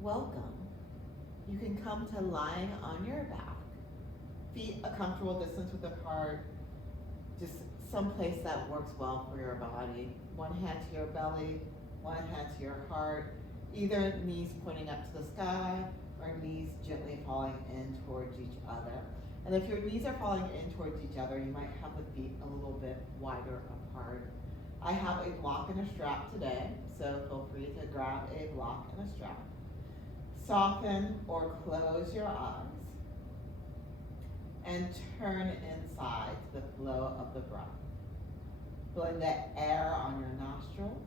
Welcome. You can come to lying on your back, feet a comfortable distance width apart, just someplace that works well for your body. One hand to your belly, one hand to your heart, either knees pointing up to the sky or knees gently falling in towards each other. And if your knees are falling in towards each other, you might have the feet a little bit wider apart. I have a block and a strap today, so feel free to grab a block and a strap. Soften or close your eyes and turn inside to the flow of the breath. Feeling the air on your nostrils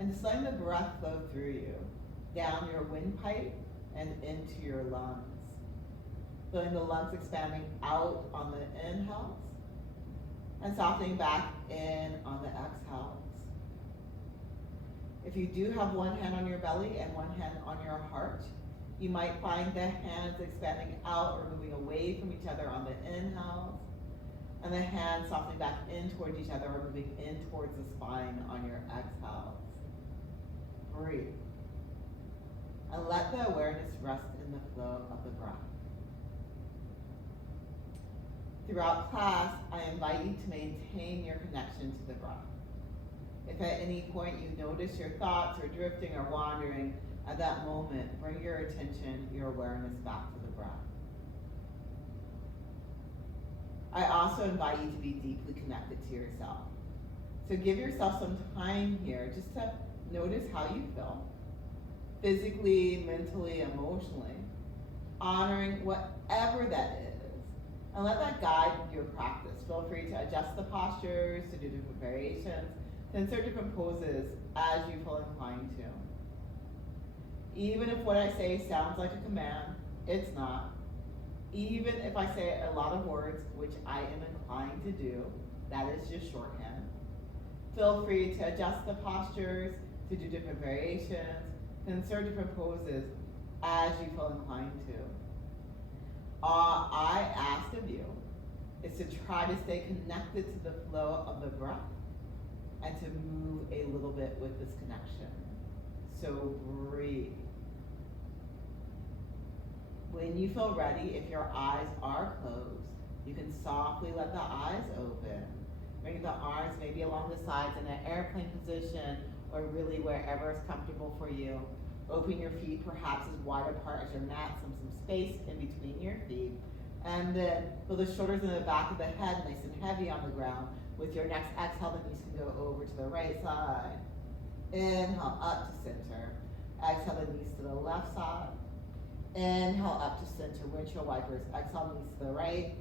and just letting the breath flow through you, down your windpipe and into your lungs. Feeling the lungs expanding out on the inhales and softening back in on the exhales. If you do have one hand on your belly and one hand on your heart, you might find the hands expanding out or moving away from each other on the inhales, and the hands softening back in towards each other or moving in towards the spine on your exhales. Breathe. And let the awareness rest in the flow of the breath. Throughout class, I invite you to maintain your connection to the breath. If at any point you notice your thoughts are drifting or wandering, at that moment, bring your attention, your awareness back to the breath. I also invite you to be deeply connected to yourself. So give yourself some time here just to notice how you feel, physically, mentally, emotionally, honoring whatever that is. And let that guide your practice. Feel free to adjust the postures, to do different variations, to insert different poses as you feel inclined to. Even if what I say sounds like a command, it's not. Even if I say a lot of words, which I am inclined to do, that is just shorthand. Feel free to adjust the postures, to do different variations, to insert different poses as you feel inclined to. All I ask of you is to try to stay connected to the flow of the breath and to move a little bit with this connection. So breathe. When you feel ready, if your eyes are closed, you can softly let the eyes open. Bring the arms maybe along the sides in an airplane position or really wherever is comfortable for you. Open your feet perhaps as wide apart as your mat, some space in between your feet. And then feel the shoulders in the back of the head nice and heavy on the ground. With your next exhale, the knees can go over to the right side. Inhale up to center. Exhale the knees to the left side. Inhale up to center, windshield wipers. Exhale knees to the right.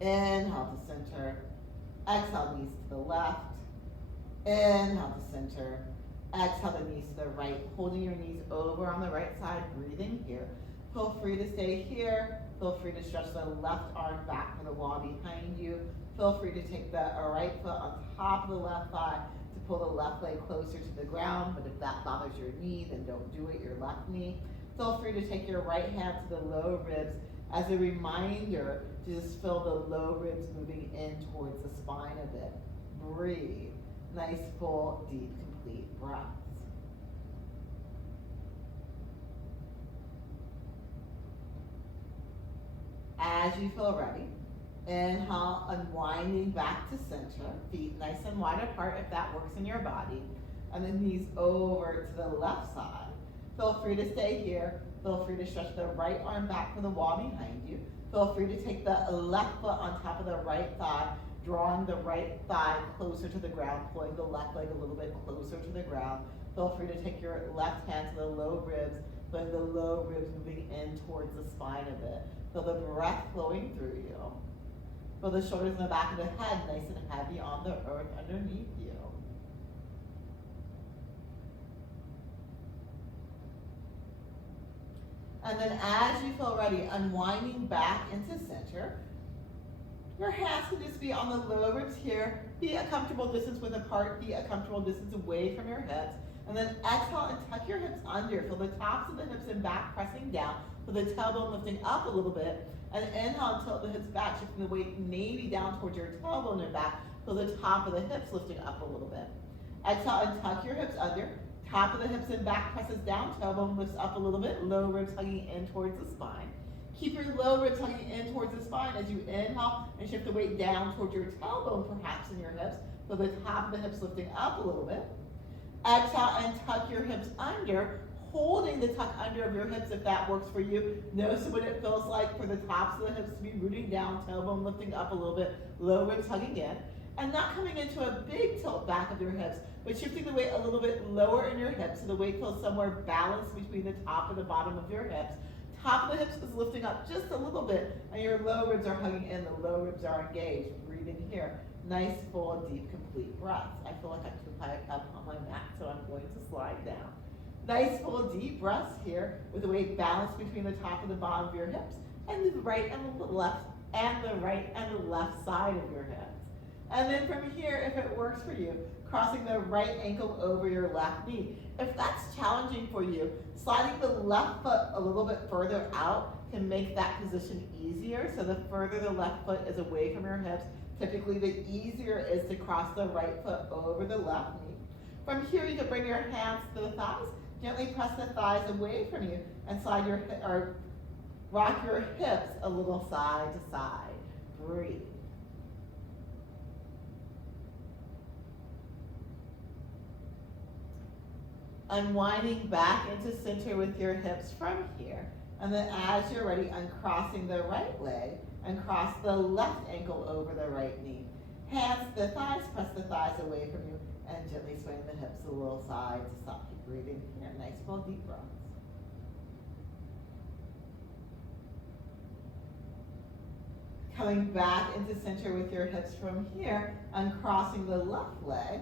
Inhale to center. Exhale knees to the left. Inhale to center. Exhale the knees to the right, holding your knees over on the right side, breathing here. Feel free to stay here. Feel free to stretch the left arm back from the wall behind you. Feel free to take the right foot on top of the left thigh to pull the left leg closer to the ground, but if that bothers your knee, then don't do it, your left knee. Feel free to take your right hand to the low ribs as a reminder to just feel the low ribs moving in towards the spine a bit. Breathe. Nice, full, deep, complete breaths. As you feel ready, inhale, unwinding back to center, feet nice and wide apart if that works in your body, and the knees over to the left side. Feel free to stay here. Feel free to stretch the right arm back from the wall behind you. Feel free to take the left foot on top of the right thigh, drawing the right thigh closer to the ground, pulling the left leg a little bit closer to the ground. Feel free to take your left hand to the low ribs, feeling the low ribs moving in towards the spine a bit. Feel the breath flowing through you. Feel the shoulders in the back of the head nice and heavy on the earth underneath you. And then as you feel ready, unwinding back into center. Your hands can just be on the low ribs here. Be a comfortable distance width apart. Be a comfortable distance away from your hips. And then exhale and tuck your hips under. Feel the tops of the hips and back pressing down. Feel the tailbone lifting up a little bit. And inhale and tilt the hips back, shifting the weight maybe down towards your tailbone and back. Feel the top of the hips lifting up a little bit. Exhale and tuck your hips under. Top of the hips and back presses down, tailbone lifts up a little bit, low ribs hugging in towards the spine. Keep your low ribs hugging in towards the spine as you inhale and shift the weight down towards your tailbone, perhaps in your hips, but the top of the hips lifting up a little bit. Exhale and tuck your hips under, holding the tuck under of your hips if that works for you. Notice what it feels like for the tops of the hips to be rooting down, tailbone lifting up a little bit, low ribs hugging in. And not coming into a big tilt back of your hips, but shifting the weight a little bit lower in your hips so the weight feels somewhere balanced between the top and the bottom of your hips. Top of the hips is lifting up just a little bit, and your low ribs are hugging in, the low ribs are engaged. Breathing here. Nice, full, deep, complete breaths. I feel like I'm too high up on my mat, so I'm going to slide down. Nice, full, deep breaths here with the weight balanced between the top and the bottom of your hips, and the right and the left, and the right and the left side of your hips. And then from here, if it works for you, crossing the right ankle over your left knee. If that's challenging for you, sliding the left foot a little bit further out can make that position easier. So the further the left foot is away from your hips, typically the easier it is to cross the right foot over the left knee. From here, you can bring your hands to the thighs, gently press the thighs away from you, and slide your or rock your hips a little side to side. Breathe. Unwinding back into center with your hips from here. And then as you're ready, uncrossing the right leg and cross the left ankle over the right knee. Hands to the thighs, press the thighs away from you, and gently swing the hips a little side to side. Breathing here, nice full deep breaths. Coming back into center with your hips from here, uncrossing the left leg.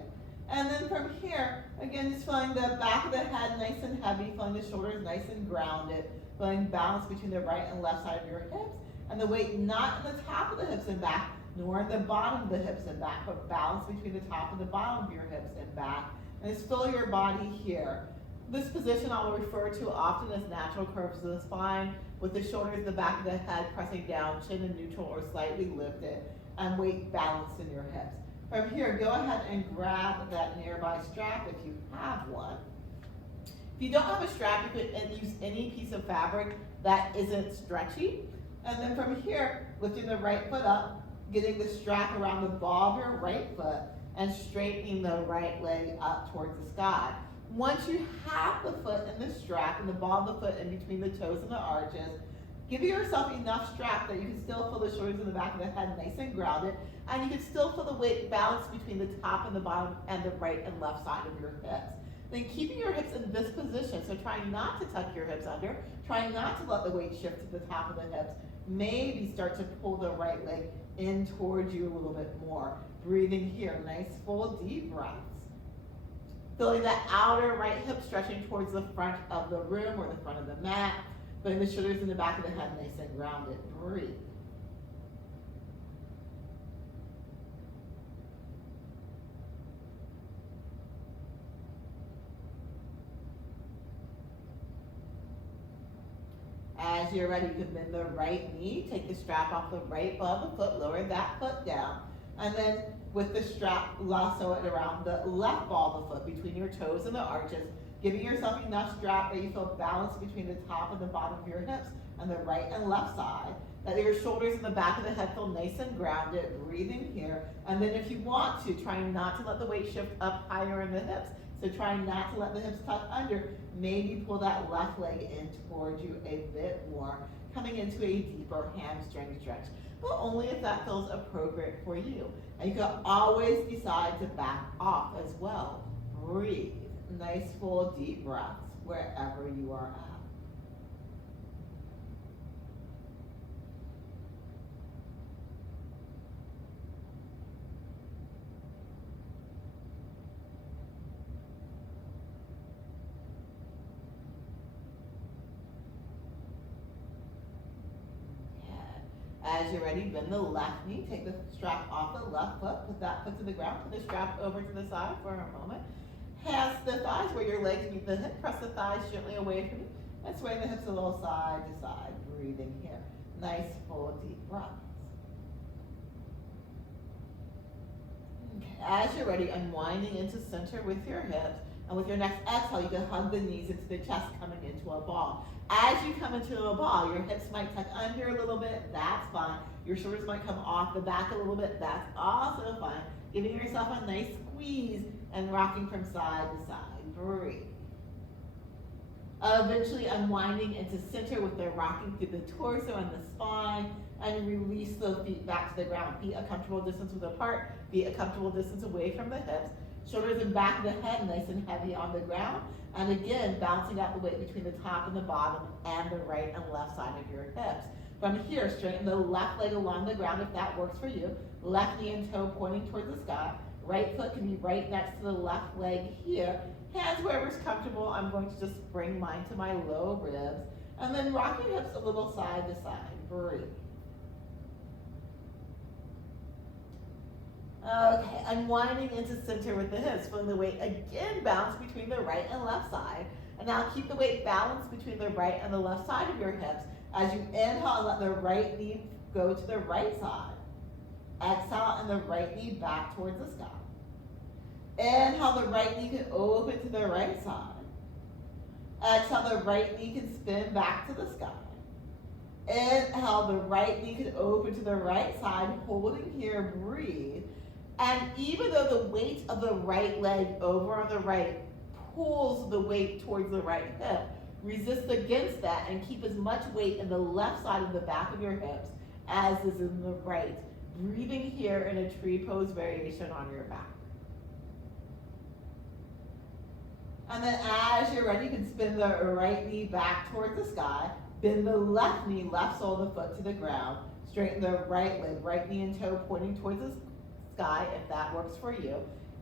And then from here, again, just feeling the back of the head nice and heavy, feeling the shoulders nice and grounded, feeling balance between the right and left side of your hips, and the weight not in the top of the hips and back, nor in the bottom of the hips and back, but balance between the top and the bottom of your hips and back. And just feel your body here. This position I will refer to often as natural curves of the spine, with the shoulders and the back of the head pressing down, chin in neutral or slightly lifted, and weight balanced in your hips. From here, go ahead and grab that nearby strap if you have one. If you don't have a strap, you could use any piece of fabric that isn't stretchy. And then from here, lifting the right foot up, getting the strap around the ball of your right foot, and straightening the right leg up towards the sky. Once you have the foot in the strap and the ball of the foot in between the toes and the arches, give yourself enough strap that you can still feel the shoulders in the back of the head nice and grounded, and you can still feel the weight balance between the top and the bottom and the right and left side of your hips. Then keeping your hips in this position, so trying not to tuck your hips under, trying not to let the weight shift to the top of the hips, maybe start to pull the right leg in towards you a little bit more. Breathing here, nice full deep breaths. Feeling that outer right hip stretching towards the front of the room or the front of the mat. Feeling the shoulders in the back of the head nice and grounded. Breathe. As you're ready, you can bend the right knee, take the strap off the right ball of the foot, lower that foot down, and then with the strap, lasso it around the left ball of the foot between your toes and the arches, giving yourself enough strap that you feel balance between the top and the bottom of your hips on the right and left side, that your shoulders and the back of the head feel nice and grounded, breathing here. And then if you want to, trying not to let the weight shift up higher in the hips, so trying not to let the hips tuck under, maybe pull that left leg in towards you a bit more, coming into a deeper hamstring stretch, but only if that feels appropriate for you. And you can always decide to back off as well. Breathe. Nice full deep breaths wherever you are at. As you're ready, bend the left knee, take the strap off the left foot, put that foot to the ground, put the strap over to the side for a moment. Hands to the thighs where your legs meet the hip, press the thighs gently away from you, and sway the hips a little side to side, breathing here. Nice full deep breaths. Okay. As you're ready, unwinding into center with your hips, And with your next exhale, you can hug the knees into the chest, coming into a ball. As you come into a ball, your hips might tuck under a little bit, that's fine. Your shoulders might come off the back a little bit, that's also fine. Giving yourself a nice squeeze and rocking from side to side. Breathe. Eventually unwinding into center with the rocking through the torso and the spine, and release the feet back to the ground. Feet a comfortable distance apart, feet a comfortable distance away from the hips. Shoulders and back of the head nice and heavy on the ground. And again, balancing out the weight between the top and the bottom and the right and left side of your hips. From here, straighten the left leg along the ground if that works for you. Left knee and toe pointing towards the sky. Right foot can be right next to the left leg here. Hands wherever's comfortable. I'm going to just bring mine to my low ribs. And then rock your hips a little side to side. Breathe. Okay, unwinding into center with the hips. Feeling the weight again balance between the right and left side. And now keep the weight balanced between the right and the left side of your hips. As you inhale and let the right knee go to the right side. Exhale and the right knee back towards the sky. Inhale, the right knee can open to the right side. Exhale, the right knee can spin back to the sky. Inhale, the right knee can open to the right side, holding here, breathe. And even though the weight of the right leg over on the right pulls the weight towards the right hip, resist against that and keep as much weight in the left side of the back of your hips as is in the right. Breathing here in a tree pose variation on your back. And then as you're ready, you can spin the right knee back towards the sky. Bend the left knee, left sole of the foot to the ground. Straighten the right leg, right knee and toe pointing towards the sky if that works for you.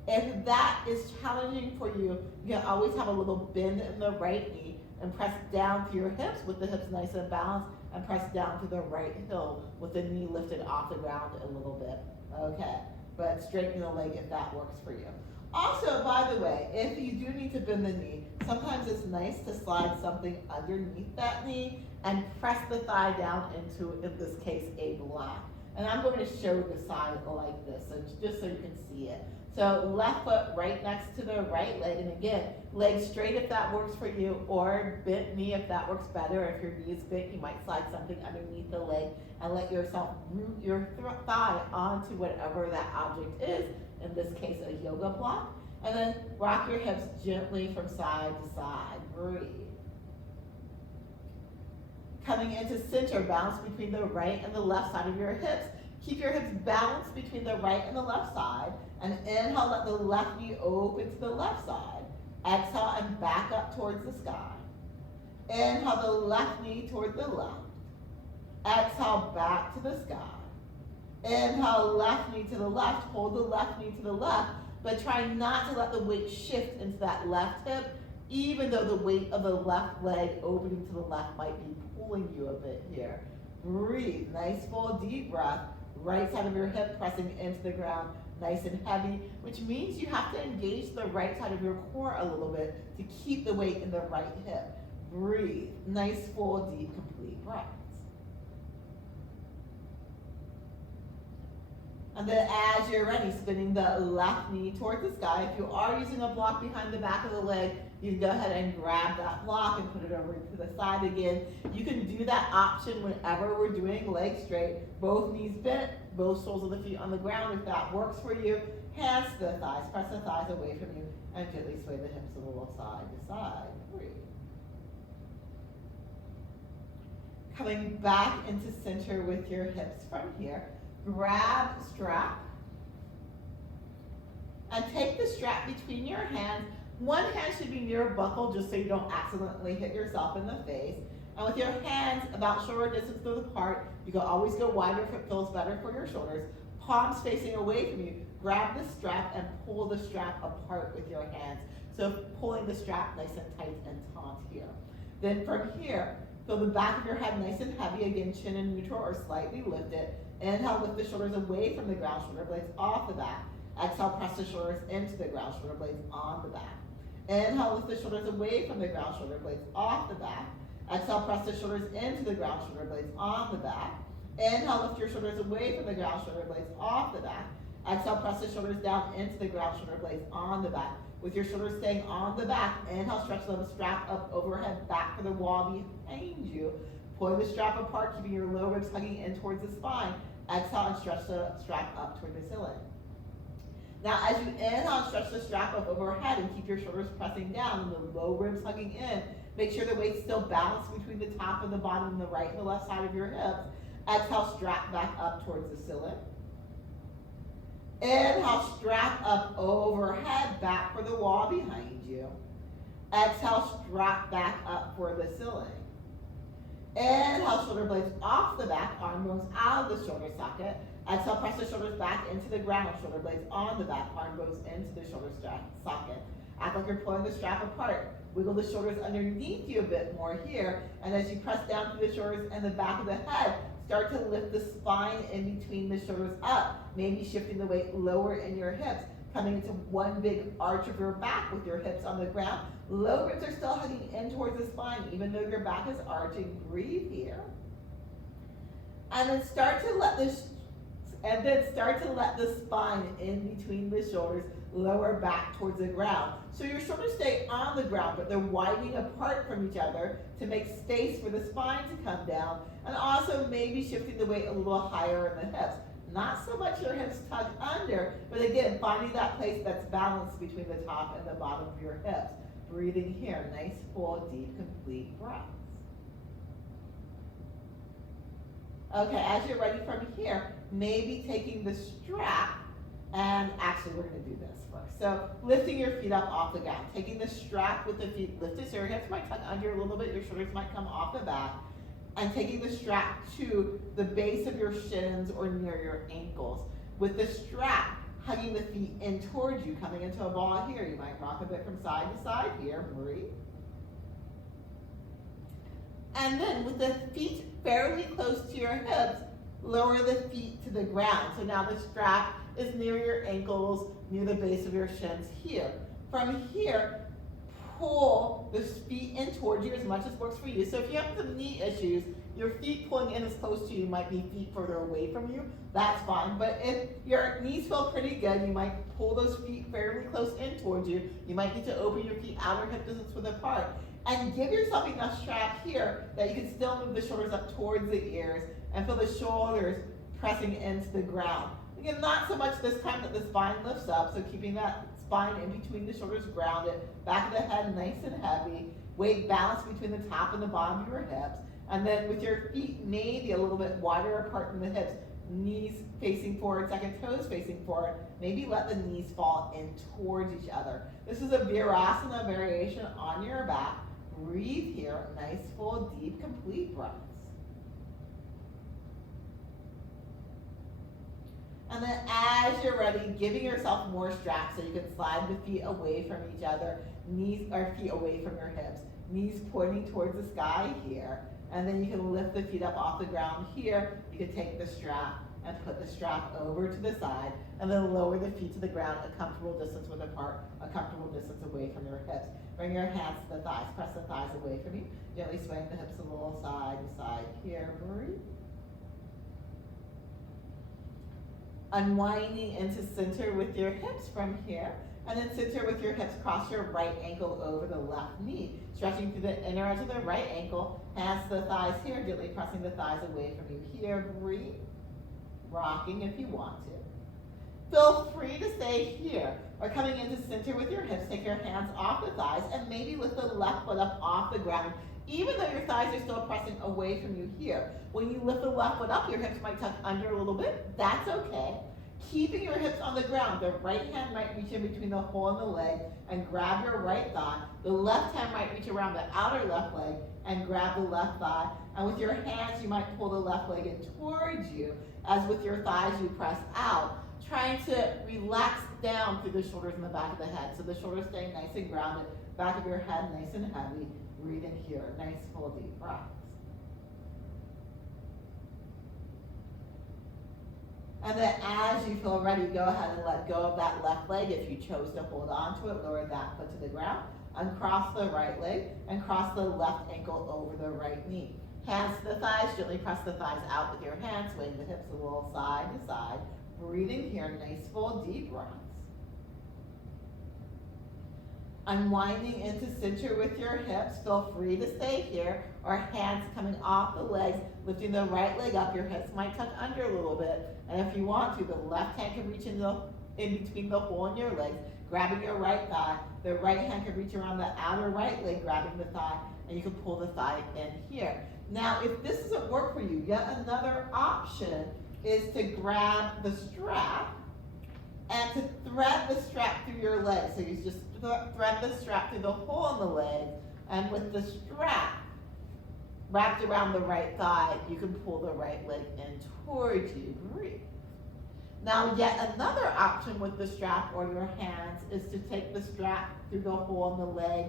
If that is challenging for you, you can always have a little bend in the right knee and press down to your hips with the hips nice and balanced, and press down to the right heel with the knee lifted off the ground a little bit. Okay, but straighten the leg if that works for you. Also, by the way, if you do need to bend the knee, sometimes it's nice to slide something underneath that knee and press the thigh down into, in this case, a block. And I'm going to show the side like this, so just so you can see it. So left foot right next to the right leg, and again, leg straight if that works for you, or bent knee if that works better. If your knee is bent, you might slide something underneath the leg and let yourself root your thigh onto whatever that object is, in this case a yoga block. And then rock your hips gently from side to side. Breathe. Coming into center, balance between the right and the left side of your hips. Keep your hips balanced between the right and the left side. And inhale, let the left knee open to the left side. Exhale and back up towards the sky. Inhale, the left knee toward the left. Exhale, back to the sky. Inhale, left knee to the left. Hold the left knee to the left, but try not to let the weight shift into that left hip, even though the weight of the left leg opening to the left might be pulling you a bit here. Breathe. Nice full deep breath. Right side of your hip pressing into the ground, nice and heavy, which means you have to engage the right side of your core a little bit to keep the weight in the right hip. Breathe. Nice full deep complete breaths. And then as you're ready, spinning the left knee towards the sky. If you are using a block behind the back of the leg, you can go ahead and grab that block and put it over to the side again. You can do that option whenever we're doing legs straight, both knees bent, both soles of the feet on the ground. If that works for you, hands to the thighs, press the thighs away from you, and gently sway the hips a little side to side. Breathe. Coming back into center with your hips from here. Grab strap and take the strap between your hands. One hand should be near buckle just so you don't accidentally hit yourself in the face. And with your hands about shoulder distance apart, you can always go wider if it feels better for your shoulders. Palms facing away from you. Grab the strap and pull the strap apart with your hands. So pulling the strap nice and tight and taut here. Then from here, feel the back of your head nice and heavy. Again, chin in neutral or slightly lifted. Inhale, lift the shoulders away from the ground, shoulder blades off the back. Exhale, press the shoulders into the ground, shoulder blades on the back. Inhale, lift the shoulders away from the ground, shoulder blades off the back. Exhale, press the shoulders into the ground, shoulder blades on the back. Inhale, lift your shoulders away from the ground, shoulder blades off the back. Exhale, press the shoulders down into the ground, shoulder blades on the back. With your shoulders staying on the back, inhale, stretch them, strap up overhead, back for the wall behind you. Pulling the strap apart, keeping your low ribs hugging in towards the spine. Exhale and stretch the strap up toward the ceiling. Now, as you inhale, stretch the strap up overhead and keep your shoulders pressing down and the low ribs hugging in. Make sure the weight's still balanced between the top and the bottom and the right and the left side of your hips. Exhale, strap back up towards the ceiling. Inhale, strap up overhead, back for the wall behind you. Exhale, strap back up for the ceiling. Inhale, shoulder blades off the back, arm bones out of the shoulder socket. Exhale, press the shoulders back into the ground, shoulder blades on the back, arm bones into the shoulder socket. Act like you're pulling the strap apart. Wiggle the shoulders underneath you a bit more here, and as you press down through the shoulders and the back of the head, start to lift the spine in between the shoulders up, maybe shifting the weight lower in your hips, coming into one big arch of your back with your hips on the ground. Low ribs are still hugging in towards the spine, even though your back is arching. Breathe here. And then start to let the spine in between the shoulders lower back towards the ground. So your shoulders stay on the ground, but they're widening apart from each other to make space for the spine to come down, and also maybe shifting the weight a little higher in the hips. Not so much your hips tuck under, but again, finding that place that's balanced between the top and the bottom of your hips. Breathing here, nice, full, deep, complete breaths. Okay, as you're ready from here, maybe taking the strap, and actually we're going to do this first. So lifting your feet up off the ground, taking the strap with the feet lifted, so your hips might tuck under a little bit, your shoulders might come off the back, and taking the strap to the base of your shins or near your ankles. With the strap, hugging the feet in towards you, coming into a ball here. You might rock a bit from side to side here, breathe. And then with the feet fairly close to your hips, lower the feet to the ground. So now the strap is near your ankles, near the base of your shins here. From here, pull the feet in towards you as much as works for you. So if you have some knee issues, your feet pulling in as close to you might be feet further away from you. That's fine. But if your knees feel pretty good, you might pull those feet fairly close in towards you. You might need to open your feet outer hip distance width apart. And give yourself enough strap here that you can still move the shoulders up towards the ears and feel the shoulders pressing into the ground. Again, not so much this time that the spine lifts up, so keeping that spine in between the shoulders grounded, back of the head nice and heavy, weight balanced between the top and the bottom of your hips, and then with your feet maybe a little bit wider apart from the hips, knees facing forward, second toes facing forward, maybe let the knees fall in towards each other. This is a Virasana variation on your back. Breathe here, nice, full, deep, complete breaths. And then as you're ready, giving yourself more strap so you can slide the feet away from each other, knees or feet away from your hips, knees pointing towards the sky here. And then you can lift the feet up off the ground here. You can take the strap and put the strap over to the side and then lower the feet to the ground a comfortable distance width apart, a comfortable distance away from your hips. Bring your hands to the thighs, press the thighs away from you. Gently swaying the hips a little side to side here, breathe. Unwinding into center with your hips from here, and then center with your hips, cross your right ankle over the left knee. Stretching through the inner edge of the right ankle, hands to the thighs here, gently pressing the thighs away from you here, breathe. Rocking if you want to. Feel free to stay here, or coming into center with your hips, take your hands off the thighs, and maybe lift the left foot up off the ground, even though your thighs are still pressing away from you here. When you lift the left foot up, your hips might tuck under a little bit. That's okay. Keeping your hips on the ground, the right hand might reach in between the hole in the leg and grab your right thigh. The left hand might reach around the outer left leg and grab the left thigh. And with your hands, you might pull the left leg in towards you, as with your thighs you press out, trying to relax down through the shoulders and the back of the head. So the shoulders staying nice and grounded, back of your head nice and heavy. Breathing here, nice full deep breaths. And then as you feel ready, go ahead and let go of that left leg. If you chose to hold on to it, lower that foot to the ground. Uncross the right leg and cross the left ankle over the right knee. Hands to the thighs, gently press the thighs out with your hands, swaying the hips a little side to side. Breathing here, nice full deep breaths. Unwinding into center with your hips. Feel free to stay here, or hands coming off the legs, lifting the right leg up. Your hips might tuck under a little bit, and if you want to, the left hand can reach in between the hole in your legs, grabbing your right thigh. The right hand can reach around the outer right leg, grabbing the thigh, and you can pull the thigh in here. Now, if this doesn't work for you, yet another option is to grab the strap and to thread the strap through your leg. So you just thread the strap through the hole in the leg, and with the strap wrapped around the right thigh, you can pull the right leg in towards you. Breathe. Now, yet another option with the strap or your hands is to take the strap through the hole in the leg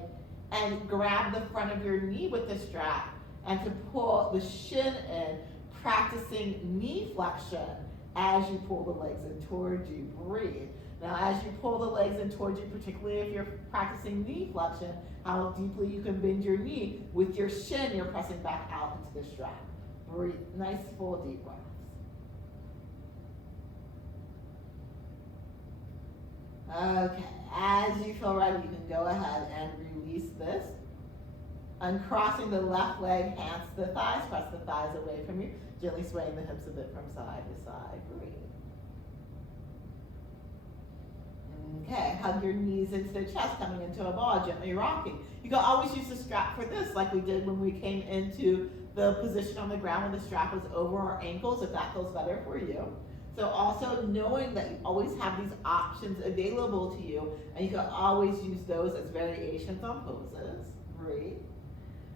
and grab the front of your knee with the strap and to pull the shin in, practicing knee flexion as you pull the legs in towards you. Breathe. Now, as you pull the legs in towards you, particularly if you're practicing knee flexion, how deeply you can bend your knee. With your shin, you're pressing back out into the strap. Breathe. Nice, full, deep breaths. Okay, as you feel ready, you can go ahead and release this. Uncrossing the left leg, hands to the thighs, press the thighs away from you, gently swaying the hips a bit from side to side. Breathe. Okay, hug your knees into the chest, coming into a ball, gently rocking. You can always use the strap for this, like we did when we came into the position on the ground when the strap was over our ankles, if that feels better for you. So also knowing that you always have these options available to you, and you can always use those as variations on poses. Breathe.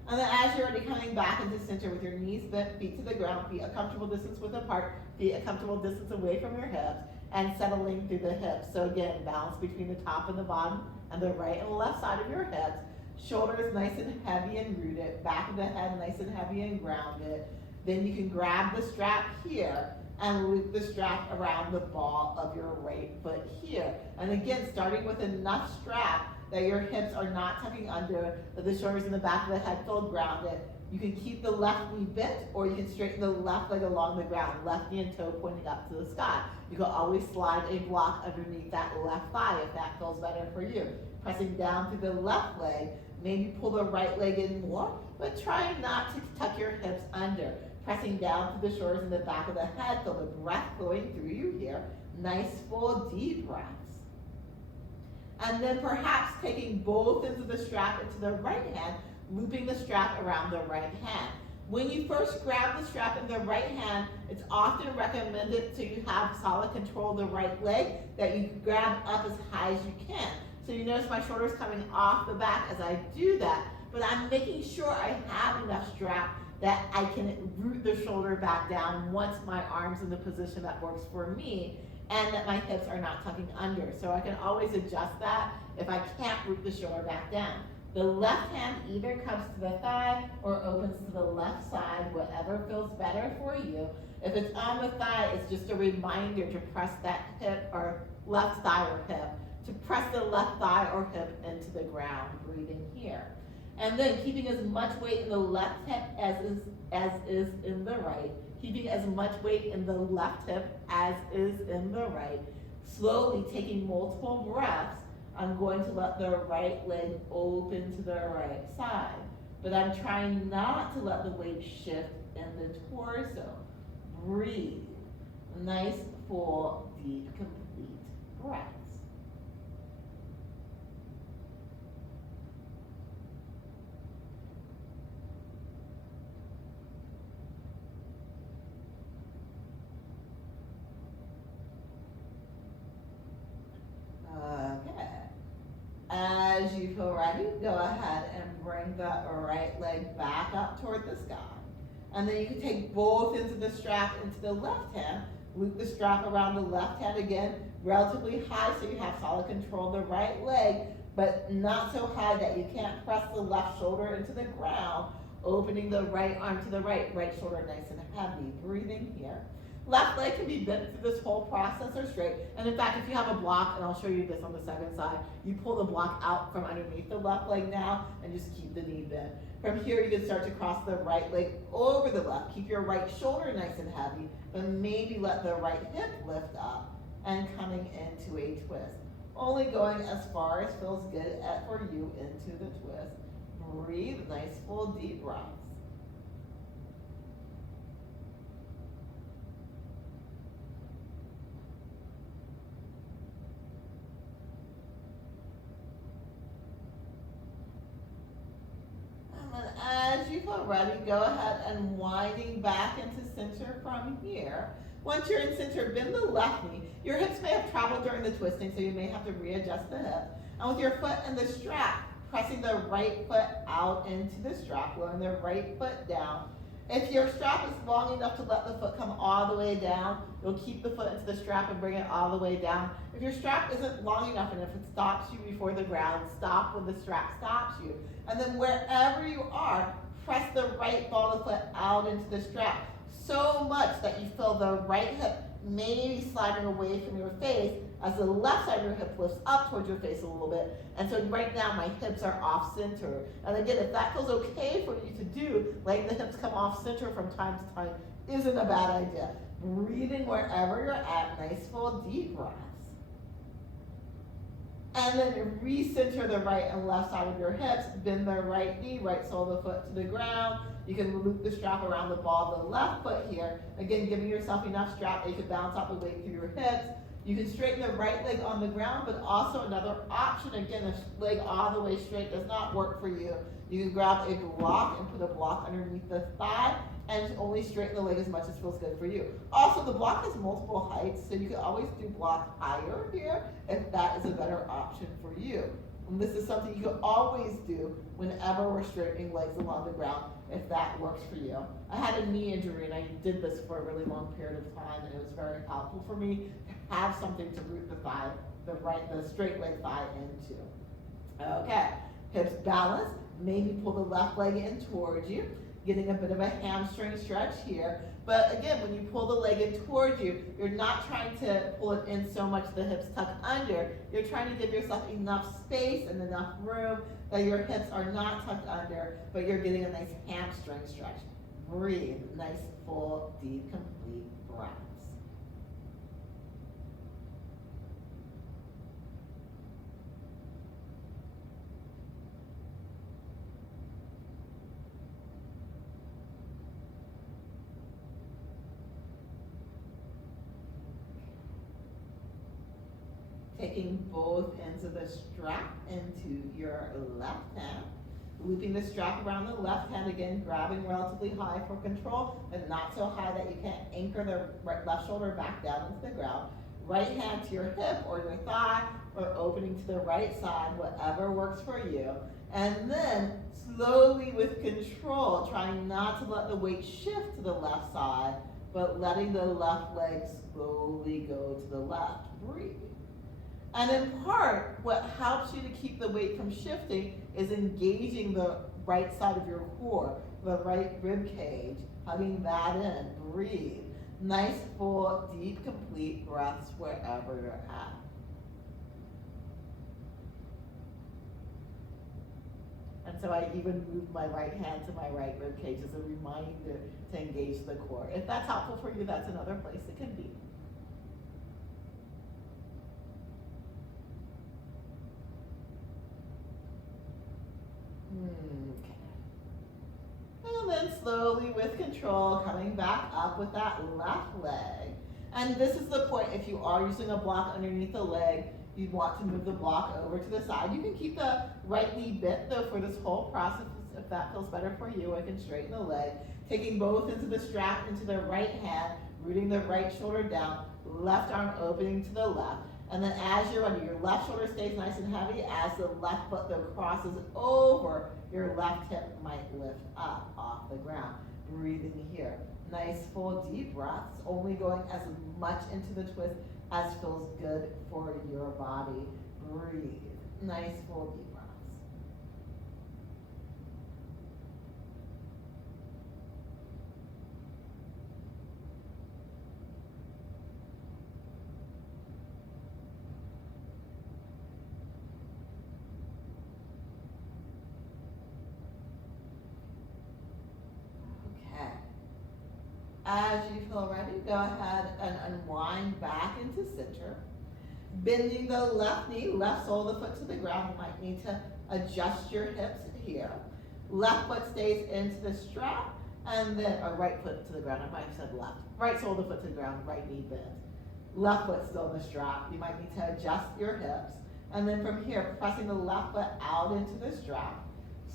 And then as you're already coming back into center with your knees bent, feet to the ground, feet a comfortable distance width apart, feet a comfortable distance away from your hips, and settling through the hips. So again, balance between the top and the bottom, and the right and left side of your hips. Shoulders nice and heavy and rooted, back of the head nice and heavy and grounded. Then you can grab the strap here and loop the strap around the ball of your right foot here. And again, starting with enough strap that your hips are not tucking under, that the shoulders and the back of the head feel grounded. You can keep the left knee bent, or you can straighten the left leg along the ground, left knee and toe pointing up to the sky. You can always slide a block underneath that left thigh if that feels better for you. Pressing down through the left leg, maybe pull the right leg in more, but try not to tuck your hips under. Pressing down through the shoulders and the back of the head, feel the breath flowing through you here. Nice, full, deep breaths. And then perhaps taking both ends of the strap into the right hand, looping the strap around the right hand. When you first grab the strap in the right hand, it's often recommended so you have solid control of the right leg that you grab up as high as you can. So you notice my shoulders coming off the back as I do that, but I'm making sure I have enough strap that I can root the shoulder back down once my arm's in the position that works for me, and that my hips are not tucking under. So I can always adjust that if I can't root the shoulder back down. The left hand either comes to the thigh or opens to the left side, whatever feels better for you. If it's on the thigh, it's just a reminder to press that hip or left thigh or hip, to press the left thigh or hip into the ground, breathing here. And then keeping as much weight in the left hip as is in the right, keeping as much weight in the left hip as is in the right. Slowly taking multiple breaths, I'm going to let the right leg open to the right side. But I'm trying not to let the weight shift in the torso. Breathe. Nice, full, deep, complete breaths. Okay. As you feel ready, go ahead and bring the right leg back up toward the sky. And then you can take both ends of the strap into the left hand, loop the strap around the left hand again, relatively high so you have solid control of the right leg, but not so high that you can't press the left shoulder into the ground, opening the right arm to the right shoulder nice and heavy, breathing here. Left leg can be bent through this whole process or straight. And in fact, if you have a block, and I'll show you this on the second side, you pull the block out from underneath the left leg now and just keep the knee bent. From here, you can start to cross the right leg over the left. Keep your right shoulder nice and heavy, but maybe let the right hip lift up and coming into a twist. Only going as far as feels good for you into the twist. Breathe, nice full deep breaths. As you feel ready, go ahead and winding back into center from here. Once you're in center, bend the left knee. Your hips may have traveled during the twisting, so you may have to readjust the hip. And with your foot in the strap, pressing the right foot out into the strap, lowering the right foot down. If your strap is long enough to let the foot come all the way down, you'll keep the foot into the strap and bring it all the way down. If your strap isn't long enough and if it stops you before the ground, stop when the strap stops you. And then wherever you are, press the right ball of the foot out into the strap so much that you feel the right hip maybe sliding away from your face as the left side of your hip lifts up towards your face a little bit. And so right now my hips are off center. And again, if that feels okay for you to do, letting the hips come off center from time to time isn't a bad idea. Breathing wherever you're at, nice full deep breaths. And then recenter the right and left side of your hips, bend the right knee, right sole of the foot to the ground. You can loop the strap around the ball of the left foot here. Again, giving yourself enough strap that you can balance out the weight through your hips. You can straighten the right leg on the ground, but also another option, again, if leg all the way straight does not work for you, you can grab a block and put a block underneath the thigh and only straighten the leg as much as feels good for you. Also, the block has multiple heights, so you can always do block higher here if that is a better option for you. And this is something you can always do whenever we're straightening legs along the ground, if that works for you. I had a knee injury and I did this for a really long period of time, and it was very helpful for me to have something to root the thigh, the straight leg thigh into. Okay, hips balanced, maybe pull the left leg in towards you, getting a bit of a hamstring stretch here. But again, when you pull the leg in towards you, you're not trying to pull it in so much the hips tuck under. You're trying to give yourself enough space and enough room that your hips are not tucked under, but you're getting a nice hamstring stretch. Breathe, nice, full, deep, complete breaths. Taking both ends of the strap into your left hand, looping the strap around the left hand, again grabbing relatively high for control, but not so high that you can't anchor the left shoulder back down into the ground. Right hand to your hip or your thigh, or opening to the right side, whatever works for you. And then slowly with control, trying not to let the weight shift to the left side, but letting the left leg slowly go to the left. Breathe. And in part, what helps you to keep the weight from shifting is engaging the right side of your core, the right rib cage, hugging that in. Breathe. Nice, full, deep, complete breaths wherever you're at. And so I even moved my right hand to my right rib cage as a reminder to engage the core. If that's helpful for you, that's another place it can be. Okay. And then slowly with control, coming back up with that left leg. And this is the point, if you are using a block underneath the leg, you want to move the block over to the side. You can keep the right knee bent though for this whole process if that feels better for you. I can straighten the leg. Taking both into the strap into the right hand, rooting the right shoulder down, left arm opening to the left. And then as you're ready, your left shoulder stays nice and heavy. As the left foot though crosses over, your left hip might lift up off the ground. Breathing here. Nice full deep breaths, only going as much into the twist as feels good for your body. Breathe. Nice full deep breaths. As you feel ready, go ahead and unwind back into center. Bending the left knee, left sole of the foot to the ground. You might need to adjust your hips here. Left foot stays into the strap, and then, or right foot to the ground, I might have said left. Right sole of the foot to the ground, right knee bent. Left foot still in the strap. You might need to adjust your hips. And then from here, pressing the left foot out into the strap.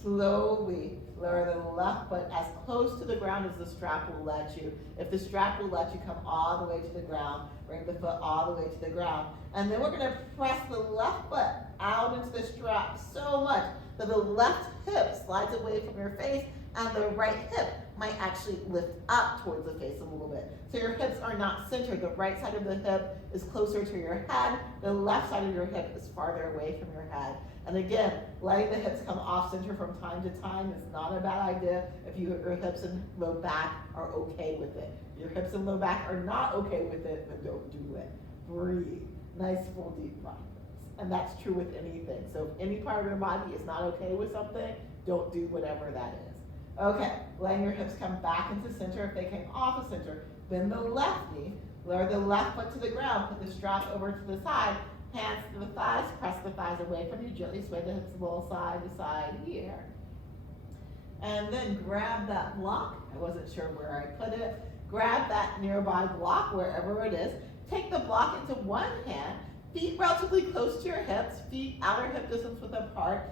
Slowly lower the left foot as close to the ground as the strap will let you. If the strap will let you, come all the way to the ground. Bring the foot all the way to the ground. And then we're going to press the left foot out into the strap so much that the left hip slides away from your face and the right hip might actually lift up towards the face a little bit. So your hips are not centered. The right side of the hip is closer to your head. The left side of your hip is farther away from your head. And again, letting the hips come off center from time to time is not a bad idea if your hips and low back are okay with it. Your hips and low back are not okay with it, then don't do it. Breathe. Nice full deep breaths. And that's true with anything. So if any part of your body is not okay with something, don't do whatever that is. Okay, letting your hips come back into center. If they came off of center, bend the left knee, lower the left foot to the ground, put the strap over to the side, hands to the thighs, press the thighs away from you, gently sway the hips a little side to side here. And then grab that block. I wasn't sure where I put it. Grab that nearby block, wherever it is. Take the block into one hand, feet relatively close to your hips, feet outer hip distance width apart.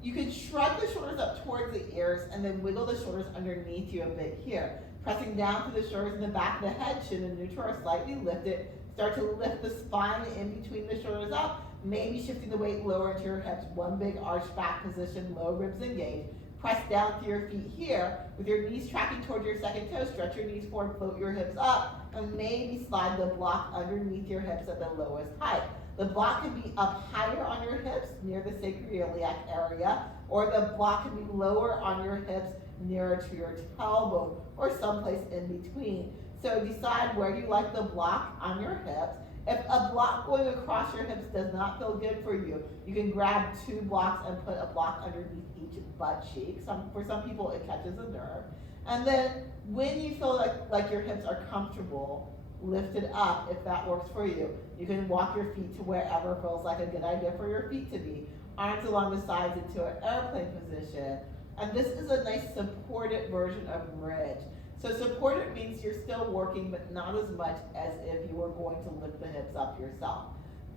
You can shrug the shoulders up towards the ears and then wiggle the shoulders underneath you a bit here. Pressing down through the shoulders in the back of the head, chin and neutral are slightly lifted. Start to lift the spine in between the shoulders up, maybe shifting the weight lower into your hips. One big arch back position, low ribs engaged. Press down through your feet here with your knees tracking toward your second toe. Stretch your knees forward, float your hips up, and maybe slide the block underneath your hips at the lowest height. The block can be up higher on your hips near the sacroiliac area, or the block can be lower on your hips nearer to your tailbone, or someplace in between. So decide where you like the block on your hips. If a block going across your hips does not feel good for you, you can grab two blocks and put a block underneath each butt cheek. For some people, it catches a nerve. And then when you feel like your hips are comfortable, lift it up if that works for you. You can walk your feet to wherever feels like a good idea for your feet to be. Arms along the sides into an airplane position. And this is a nice supported version of bridge. So supported means you're still working, but not as much as if you were going to lift the hips up yourself.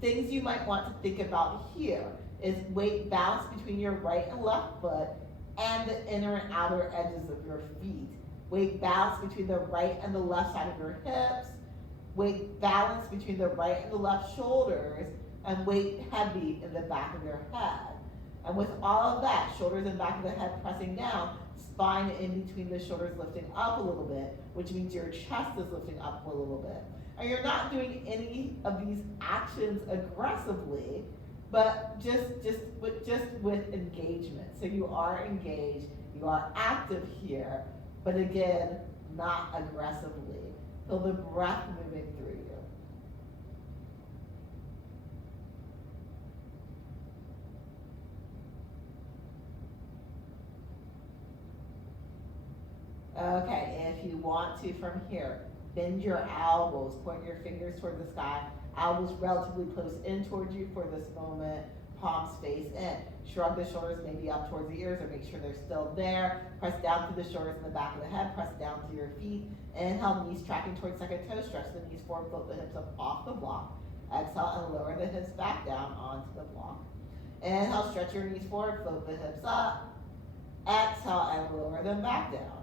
Things you might want to think about here is weight balance between your right and left foot and the inner and outer edges of your feet. Weight balance between the right and the left side of your hips. Weight balance between the right and the left shoulders, and weight heavy in the back of your head. And with all of that, shoulders and back of the head pressing down, spine in between the shoulders lifting up a little bit, which means your chest is lifting up a little bit. And you're not doing any of these actions aggressively, but just with engagement. So you are engaged, you are active here, but again, not aggressively. Feel the breath moving through you. Okay, if you want to from here, bend your elbows, point your fingers toward the sky, elbows relatively close in towards you for this moment, palms face in. Shrug the shoulders maybe up towards the ears or make sure they're still there. Press down through the shoulders in the back of the head, press down through your feet. Inhale, knees tracking towards second toe, stretch the knees forward, float the hips up off the block. Exhale and lower the hips back down onto the block. Inhale, stretch your knees forward, float the hips up. Exhale and lower them back down.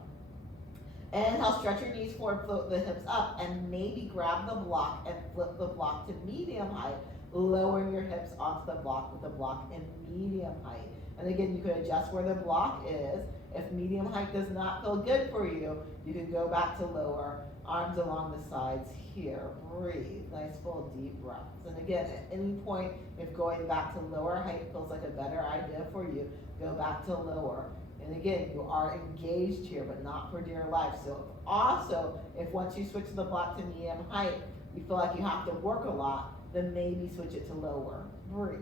Inhale, stretch your knees forward, float the hips up, and maybe grab the block and flip the block to medium height, lowering your hips onto the block with the block in medium height. And again, you can adjust where the block is. If medium height does not feel good for you, you can go back to lower, arms along the sides here. Breathe, nice full deep breaths. And again, at any point, if going back to lower height feels like a better idea for you, go back to lower. And again, you are engaged here, but not for dear life. So also, if once you switch the block to medium height, you feel like you have to work a lot, then maybe switch it to lower. Breathe.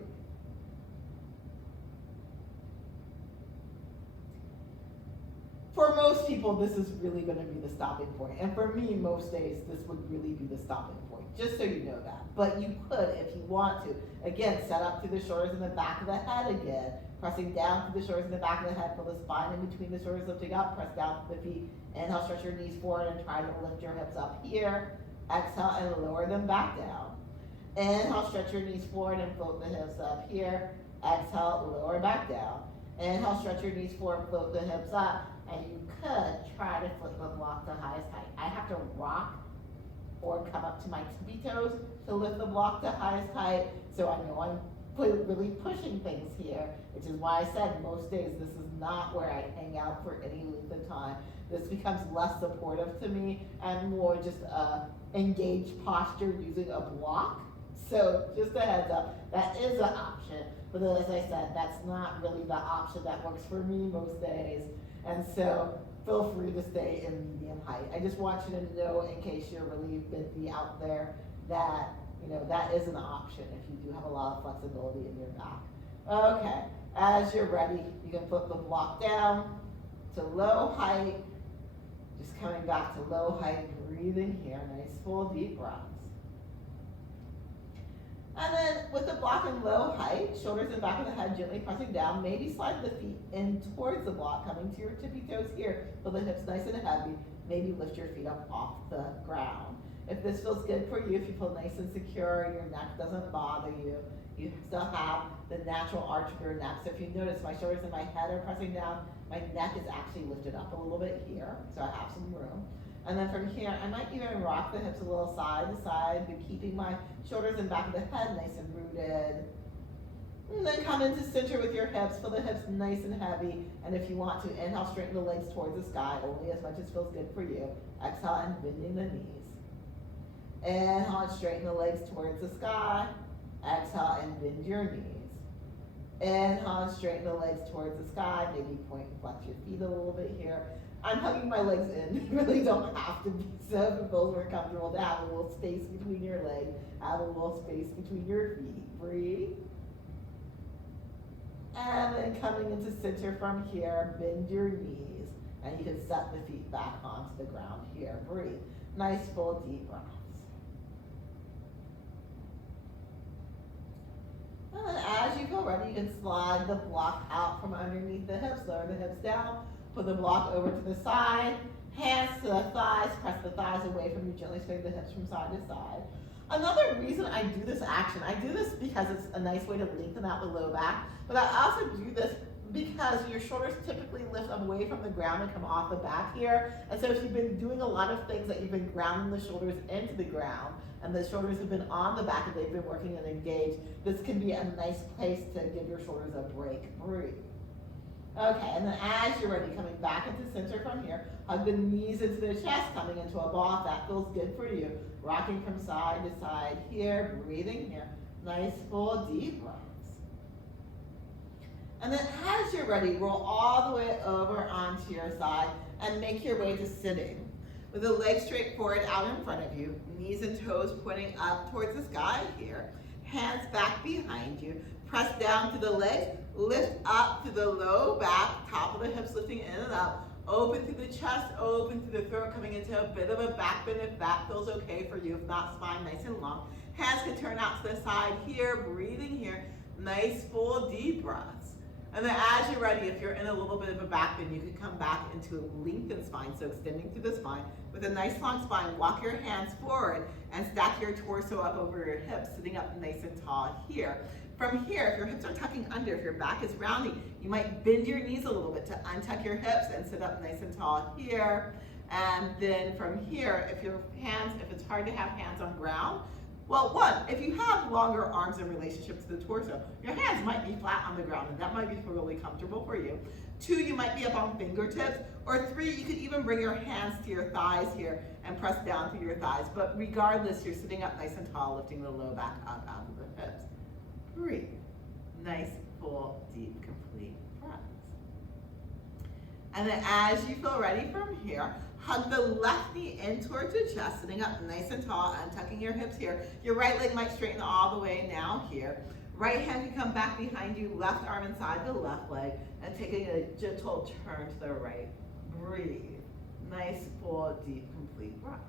For most people, this is really going to be the stopping point. And for me, most days, this would really be the stopping point, just so you know that. But you could, if you want to, again, set up through the shoulders and the back of the head again, pressing down through the shoulders and the back of the head, feel the spine in between the shoulders lifting up, press down to the feet. Inhale, stretch your knees forward and try to lift your hips up here. Exhale and lower them back down. Inhale, stretch your knees forward and float the hips up here. Exhale, lower back down. Inhale, stretch your knees forward, float the hips up. And you could try to flip the block to highest height. I have to rock or come up to my tippy toes to lift the block to highest height. So I know I'm really pushing things here, which is why I said most days this is not where I hang out for any length of time. This becomes less supportive to me and more just a engaged posture using a block. So just a heads up, that is an option. But as I said, that's not really the option that works for me most days. And so feel free to stay in medium height. I just want you to know, in case you're really busy out there, that that is an option if you do have a lot of flexibility in your back. Okay, as you're ready, you can flip the block down to low height. Just coming back to low height, breathing here, nice full deep breaths. And then with the block in low height, shoulders and back of the head gently pressing down, maybe slide the feet in towards the block, coming to your tippy toes here. Feel the hips nice and heavy. Maybe lift your feet up off the ground. If this feels good for you, if you feel nice and secure, your neck doesn't bother you, you still have the natural arch of your neck. So if you notice, my shoulders and my head are pressing down, my neck is actually lifted up a little bit here, so I have some room. And then from here, I might even rock the hips a little side to side, but keeping my shoulders and back of the head nice and rooted. And then come into center with your hips, feel the hips nice and heavy. And if you want to, inhale, straighten the legs towards the sky, only as much as feels good for you. Exhale and bending the knees. Inhale and straighten the legs towards the sky. Exhale and bend your knees. Inhale and straighten the legs towards the sky. Maybe point and flex your feet a little bit here. I'm hugging my legs in. You really don't have to be, so if it feels more comfortable to have a little space between your legs, have a little space between your feet. Breathe. And then coming into center from here, bend your knees. And you can set the feet back onto the ground here. Breathe. Nice full deep breaths. And then as you feel ready, you can slide the block out from underneath the hips, lower the hips down. Put the block over to the side, hands to the thighs, press the thighs away from you, gently sway the hips from side to side. Another reason I do this action, I do this because it's a nice way to lengthen out the low back, but I also do this because your shoulders typically lift away from the ground and come off the back here. And so if you've been doing a lot of things that you've been grounding the shoulders into the ground, and the shoulders have been on the back and they've been working and engaged, this can be a nice place to give your shoulders a break. Breathe. Okay, and then as you're ready, coming back into center from here, hug the knees into the chest, coming into a ball if that feels good for you. Rocking from side to side here, breathing here. Nice full deep breaths. And then as you're ready, roll all the way over onto your side and make your way to sitting. With the legs straight forward out in front of you, knees and toes pointing up towards the sky here. Hands back behind you. Press down to the legs, lift up to the low back, top of the hips lifting in and up, open through the chest, open through the throat, coming into a bit of a back bend if that feels okay for you, if not, spine nice and long. Hands can turn out to the side here, breathing here, nice full deep breaths. And then as you're ready, if you're in a little bit of a back bend, you can come back into a lengthened spine, so extending through the spine. With a nice long spine, walk your hands forward and stack your torso up over your hips, sitting up nice and tall here. From here, if your hips are tucking under, if your back is rounding, you might bend your knees a little bit to untuck your hips and sit up nice and tall here. And then from here, if it's hard to have hands on ground, well, one, if you have longer arms in relationship to the torso, your hands might be flat on the ground, and that might be really comfortable for you. Two, you might be up on fingertips. Or three, you could even bring your hands to your thighs here and press down through your thighs. But regardless, you're sitting up nice and tall, lifting the low back up out of the hips. Breathe. Nice, full, deep, complete breaths. And then as you feel ready from here, hug the left knee in towards your chest, sitting up nice and tall, untucking your hips here. Your right leg might straighten all the way now here. Right hand can come back behind you, left arm inside the left leg, and taking a gentle turn to the right. Breathe. Nice, full, deep, complete breaths.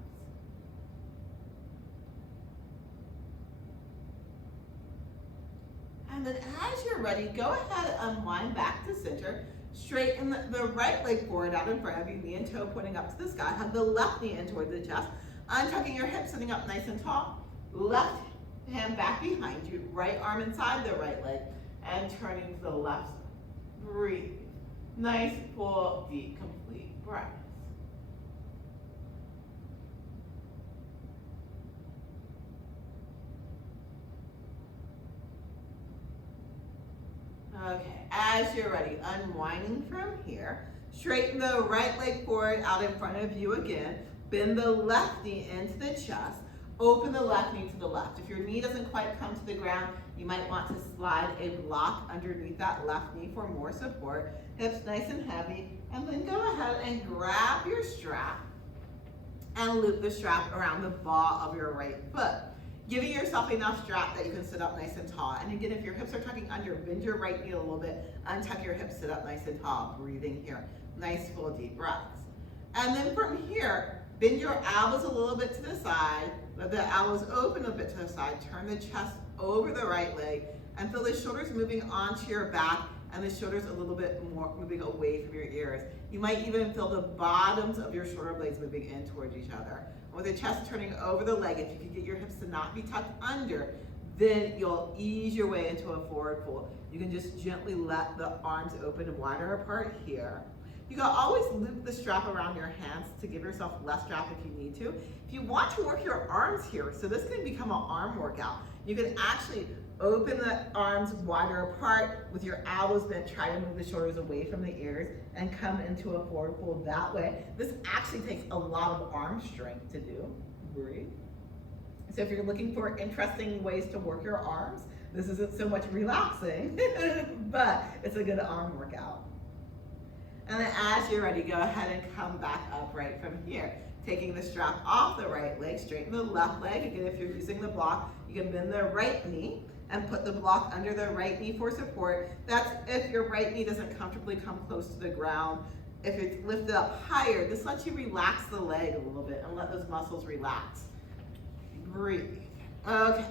And then as you're ready, go ahead and unwind back to center. Straighten the right leg forward out in front of you, knee and toe pointing up to the sky. Hug the left knee in toward the chest. Untucking your hips, sitting up nice and tall. Left hand back behind you. Right arm inside the right leg. And turning to the left side. Breathe. Nice, full, deep, complete breaths. Okay, as you're ready, unwinding from here, straighten the right leg forward out in front of you again, bend the left knee into the chest, open the left knee to the left. If your knee doesn't quite come to the ground, you might want to slide a block underneath that left knee for more support. Hips nice and heavy, and then go ahead and grab your strap and loop the strap around the ball of your right foot, giving yourself enough strap that you can sit up nice and tall. And again, if your hips are tucking under, bend your right knee a little bit, untuck your hips, sit up nice and tall, breathing here. Nice, full, deep breaths. And then from here, bend your elbows a little bit to the side, let the elbows open a bit to the side, turn the chest over the right leg, and feel the shoulders moving onto your back and the shoulders a little bit more moving away from your ears. You might even feel the bottoms of your shoulder blades moving in towards each other. With the chest turning over the leg, if you can get your hips to not be tucked under, then you'll ease your way into a forward fold. You can just gently let the arms open wider apart here. You can always loop the strap around your hands to give yourself less strap if you need to. If you want to work your arms here, so this can become an arm workout, you can actually open the arms wider apart with your elbows bent, try to move the shoulders away from the ears and come into a forward fold that way. This actually takes a lot of arm strength to do. Breathe. So if you're looking for interesting ways to work your arms, this isn't so much relaxing, but it's a good arm workout. And then as you're ready, go ahead and come back upright from here. Taking the strap off the right leg, straighten the left leg. Again, if you're using the block, you can bend the right knee and put the block under the right knee for support. That's if your right knee doesn't comfortably come close to the ground. If it's lifted up higher, this lets you relax the leg a little bit and let those muscles relax. Breathe. Okay,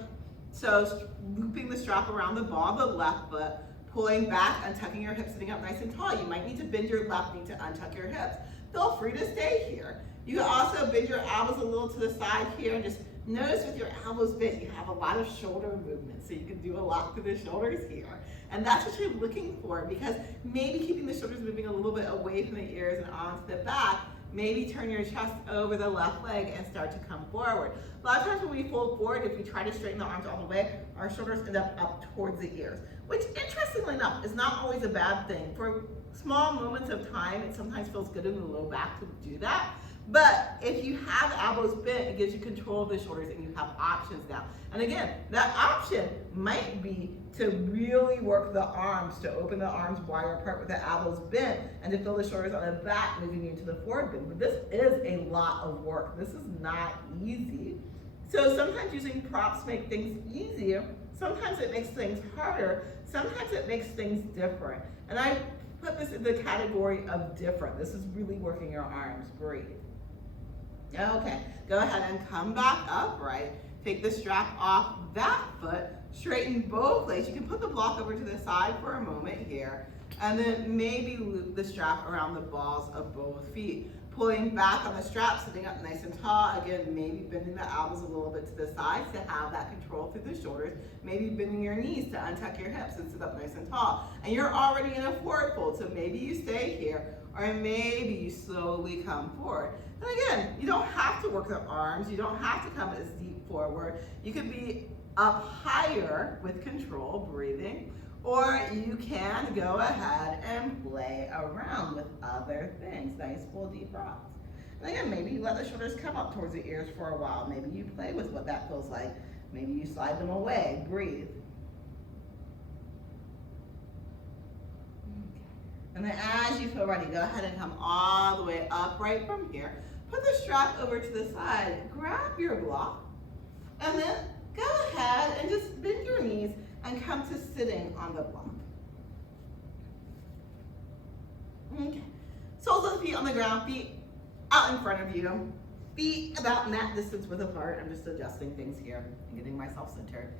so looping the strap around the ball of the left foot, pulling back, untucking your hips, sitting up nice and tall. You might need to bend your left knee to untuck your hips. Feel free to stay here. You can also bend your elbows a little to the side here and just notice with your elbows bent, you have a lot of shoulder movement, so you can do a lot through the shoulders here. And that's what you're looking for, because maybe keeping the shoulders moving a little bit away from the ears and onto the back, maybe turn your chest over the left leg and start to come forward. A lot of times when we fold forward, if we try to straighten the arms all the way, our shoulders end up towards the ears, which interestingly enough is not always a bad thing. For small moments of time, it sometimes feels good in the low back to do that. But if you have elbows bent, it gives you control of the shoulders and you have options now. And again, that option might be to really work the arms, to open the arms wider apart with the elbows bent and to feel the shoulders on the back moving you into the forward bend. But this is a lot of work. This is not easy. So sometimes using props make things easier. Sometimes it makes things harder. Sometimes it makes things different. And I put this in the category of different. This is really working your arms. Breathe. Okay, go ahead and come back upright. Take the strap off that foot, straighten both legs. You can put the block over to the side for a moment here, and then maybe loop the strap around the balls of both feet. Pulling back on the strap, sitting up nice and tall. Again, maybe bending the elbows a little bit to the sides to have that control through the shoulders. Maybe bending your knees to untuck your hips and sit up nice and tall. And you're already in a forward fold, so maybe you stay here, or maybe you slowly come forward. And again, you don't have to work the arms. You don't have to come as deep forward. You could be up higher with control, breathing, or you can go ahead and play around with other things. Nice, full, deep breaths. And again, maybe you let the shoulders come up towards the ears for a while. Maybe you play with what that feels like. Maybe you slide them away. Breathe. And then as you feel ready, go ahead and come all the way upright from here. Put the strap over to the side, grab your block, and then go ahead and just bend your knees and come to sitting on the block. Okay. Soles of the feet on the ground, feet out in front of you. Feet about mat distance width apart. I'm just adjusting things here and getting myself centered.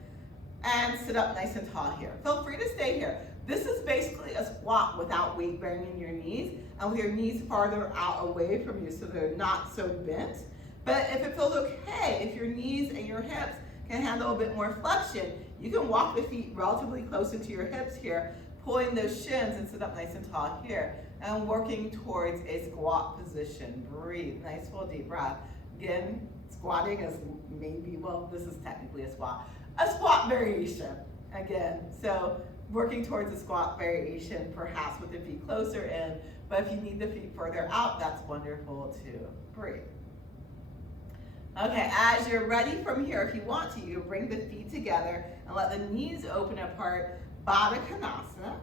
And sit up nice and tall here. Feel free to stay here. This is basically a squat without weight bearing in your knees and with your knees farther out away from you so they're not so bent. But if it feels okay, if your knees and your hips can handle a bit more flexion, you can walk the feet relatively close into your hips here, pulling those shins and sit up nice and tall here and working towards a squat position. Breathe, nice full deep breath. Again, squatting is maybe, well, this is technically a squat variation again. So working towards a squat variation, perhaps with the feet closer in, but if you need the feet further out, that's wonderful too. Breathe. Okay, as you're ready from here, if you want to, you bring the feet together and let the knees open apart, Baddha Konasana.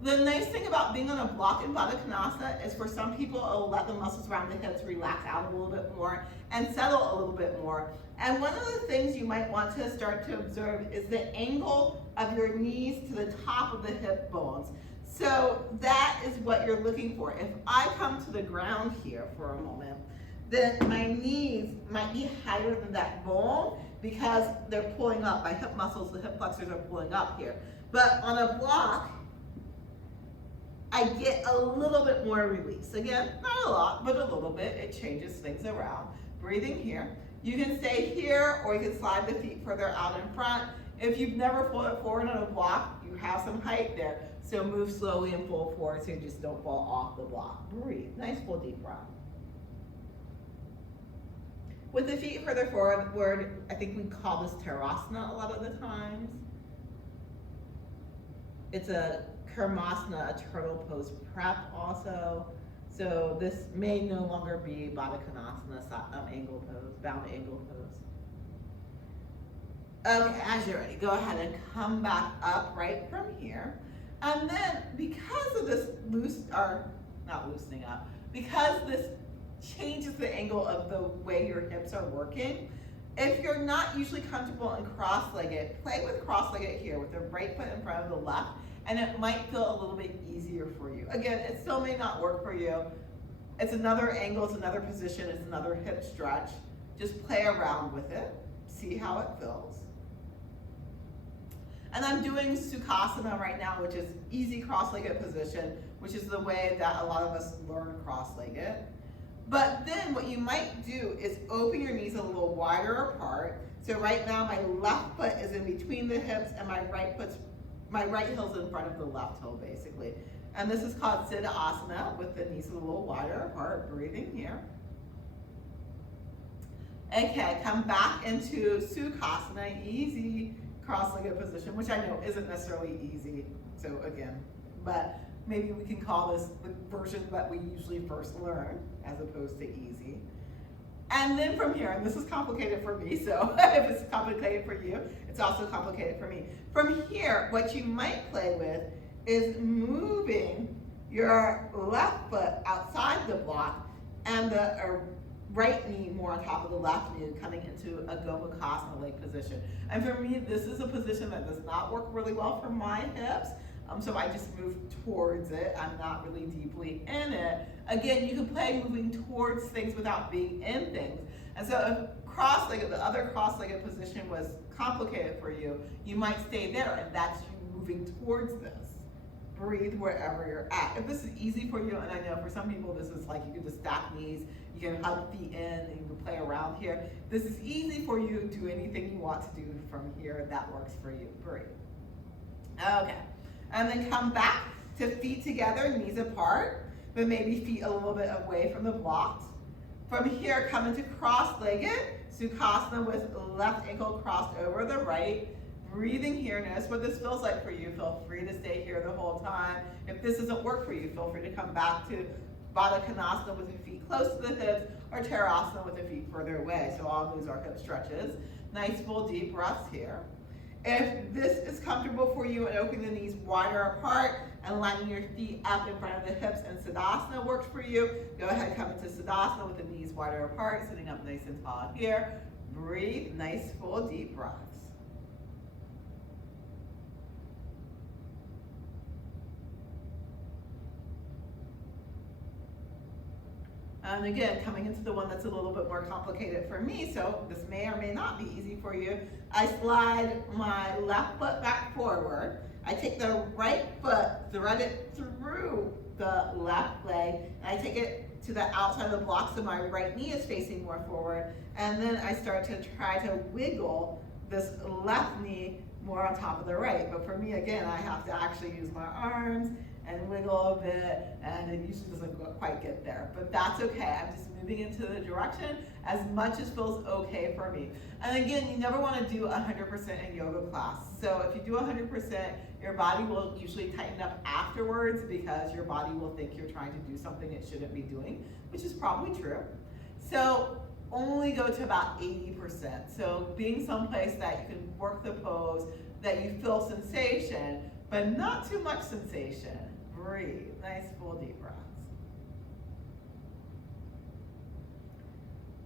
The nice thing about being on a block in Baddha Konasana is for some people, it'll let the muscles around the hips relax out a little bit more and settle a little bit more. And one of the things you might want to start to observe is the angle of your knees to the top of the hip bones. So that is what you're looking for. If I come to the ground here for a moment, then my knees might be higher than that bone because they're pulling up. My hip muscles, the hip flexors are pulling up here. But on a block, I get a little bit more release. Again, not a lot, but a little bit. It changes things around. Breathing here. You can stay here or you can slide the feet further out in front. If you've never folded forward on a block, you have some height there. So move slowly and fold forward so you just don't fall off the block. Breathe. Nice full deep breath. With the feet further forward, I think we call this Tarasana a lot of the times. It's a Karmasana, a turtle pose prep also. So this may no longer be Baddha Konasana, angle pose, bound angle pose. Okay, as you're ready, go ahead and come back up right from here. And then because of this not loosening up, because this changes the angle of the way your hips are working, if you're not usually comfortable in cross-legged, play with cross-legged here with the right foot in front of the left, and it might feel a little bit easier for you. Again, it still may not work for you. It's another angle, it's another position, it's another hip stretch. Just play around with it, see how it feels. And I'm doing Sukhasana right now, which is easy cross-legged position, which is the way that a lot of us learn cross-legged. But then what you might do is open your knees a little wider apart. So right now my left foot is in between the hips and my right heel's in front of the left heel basically. And this is called Siddha Asana with the knees a little wider apart, breathing here. Okay, come back into Sukhasana, easy cross-legged position, which I know isn't necessarily easy. So again, but maybe we can call this the version that we usually first learn as opposed to easy. And then from here, and this is complicated for me, so if it's complicated for you, it's also complicated for me. From here, what you might play with is moving your left foot outside the block and the right knee more on top of the left knee, coming into a Gomukhasana leg position. And for me, this is a position that does not work really well for my hips. So I just move towards it. I'm not really deeply in it. Again, you can play moving towards things without being in things. And so if cross-legged, the other cross-legged position was complicated for you, you might stay there, and that's you moving towards this. Breathe wherever you're at. If this is easy for you, and I know for some people this is like you can just stack knees, you can hug feet in, and you can play around here. This is easy for you. Do anything you want to do from here that works for you. Breathe. Okay. And then come back to feet together, knees apart, but maybe feet a little bit away from the blocks. From here, come into cross-legged, Sukhasana with left ankle crossed over the right. Breathing here, notice what this feels like for you. Feel free to stay here the whole time. If this doesn't work for you, feel free to come back to Baddha Konasana with your feet close to the hips, or Tarasana with the feet further away. So all those are hip stretches. Nice full deep breaths here. If this is comfortable for you and opening the knees wider apart and lining your feet up in front of the hips and Siddhasana works for you, go ahead, come into Siddhasana with the knees wider apart, sitting up nice and tall here. Breathe, nice full deep breaths. And again, coming into the one that's a little bit more complicated for me, so this may or may not be easy for you. I slide my left foot back forward. I take the right foot, thread it through the left leg, and I take it to the outside of the block so my right knee is facing more forward. And then I start to try to wiggle this left knee more on top of the right. But for me, again, I have to actually use my arms and wiggle a bit, and it usually doesn't quite get there. But that's okay. I'm just moving into the direction as much as feels okay for me. And again, you never want to do 100% in yoga class. So if you do 100%, your body will usually tighten up afterwards because your body will think you're trying to do something it shouldn't be doing, which is probably true. So only go to about 80%. So being someplace that you can work the pose, that you feel sensation, but not too much sensation. Breathe. Nice full deep breaths.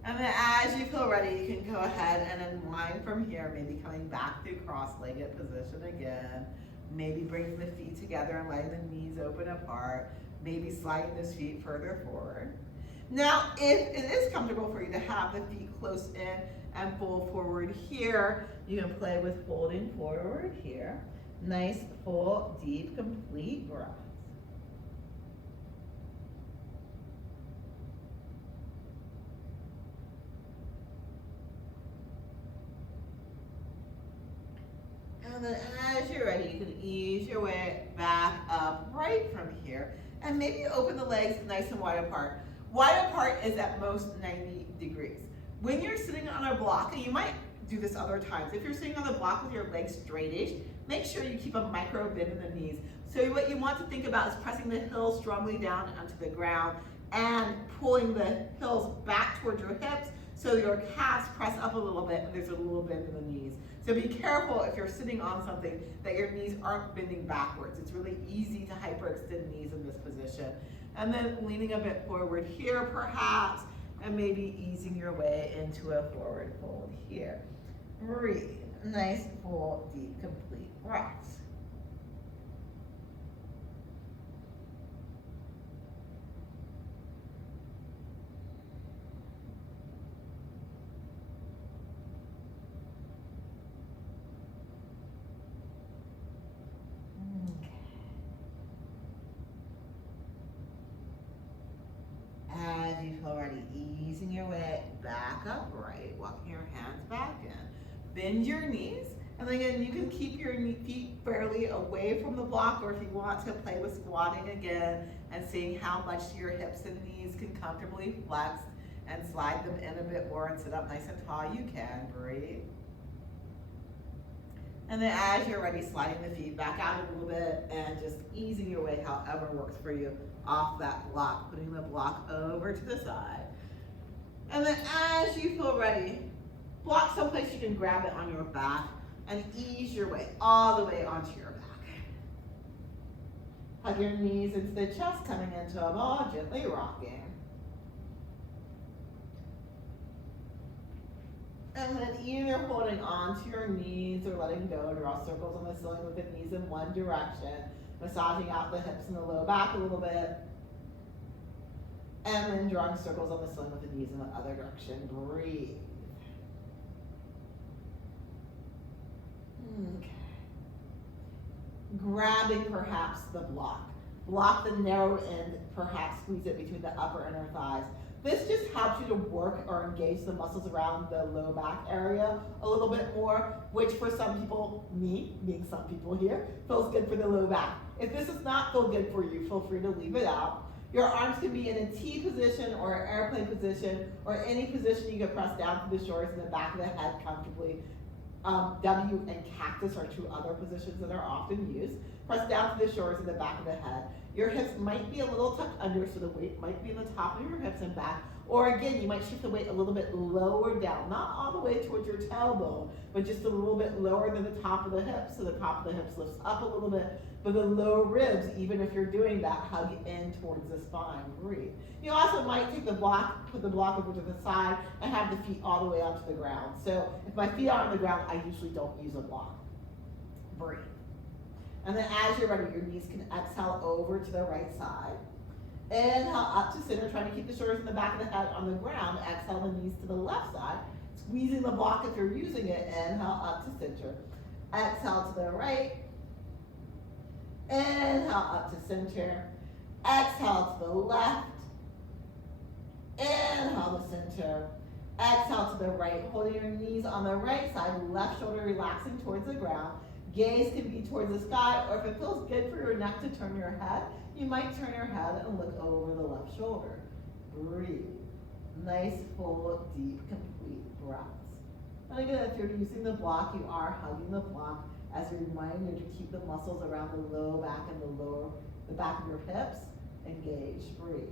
And then as you feel ready, you can go ahead and unwind from here, maybe coming back through cross-legged position again. Maybe bringing the feet together and letting the knees open apart. Maybe sliding those feet further forward. Now, if it is comfortable for you to have the feet close in and fold forward here, you can play with folding forward here. Nice, full, deep, complete breaths. And then as you're ready, you can ease your way back up right from here. And maybe open the legs nice and wide apart. Wide apart is at most 90 degrees. When you're sitting on a block, and you might do this other times, if you're sitting on the block with your legs straight-ish, make sure you keep a micro bend in the knees. So what you want to think about is pressing the heels strongly down onto the ground and pulling the heels back towards your hips so your calves press up a little bit and there's a little bend in the knees. So be careful if you're sitting on something that your knees aren't bending backwards. It's really easy to hyperextend knees in this position. And then leaning a bit forward here perhaps, and maybe easing your way into a forward fold here. Breathe. Nice, full, deep, complete breaths. As you feel ready, easing your way back upright, walking your hands back in. Bend your knees, and again, you can keep your feet fairly away from the block, or if you want to play with squatting again and seeing how much your hips and knees can comfortably flex and slide them in a bit more and sit up nice and tall, you can. Breathe. And then as you're ready, sliding the feet back out a little bit and just easing your way however works for you off that block, putting the block over to the side. And then as you feel ready, block someplace you can grab it on your back and ease your way all the way onto your back. Hug your knees into the chest, coming into a ball, gently rocking. And then either holding onto your knees or letting go, draw circles on the ceiling with the knees in one direction, massaging out the hips and the low back a little bit. And then drawing circles on the ceiling with the knees in the other direction. Breathe. Okay. Grabbing perhaps the block. Block the narrow end, perhaps squeeze it between the upper inner thighs. This just helps you to work or engage the muscles around the low back area a little bit more, which for some people, me being some people here, feels good for the low back. If this does not feel good for you, feel free to leave it out. Your arms can be in a T position or an airplane position or any position you can press down through the shoulders and the back of the head comfortably. W and cactus are two other positions that are often used. Press down to the shoulders and the back of the head. Your hips might be a little tucked under, so the weight might be in the top of your hips and back. Or again, you might shift the weight a little bit lower down, not all the way towards your tailbone, but just a little bit lower than the top of the hips, so the top of the hips lifts up a little bit, but the lower ribs, even if you're doing that, hug in towards the spine. Breathe. You also might take the block, put the block over to the side, and have the feet all the way onto the ground. So if my feet are on the ground, I usually don't use a block. Breathe. And then as you're ready, your knees can exhale over to the right side. Inhale up to center, trying to keep the shoulders in the back of the head on the ground. Exhale the knees to the left side, squeezing the block if you're using it. Inhale up to center. Exhale to the right. Inhale up to center. Exhale to the left. Inhale to center. Exhale to the right. Holding your knees on the right side, left shoulder relaxing towards the ground. Gaze can be towards the sky, or if it feels good for your neck to turn your head, you might turn your head and look over the left shoulder. Breathe. Nice, full, deep, complete breaths. And again, if you're using the block, you are hugging the block as a reminder to keep the muscles around the low back and the back of your hips engaged. Breathe.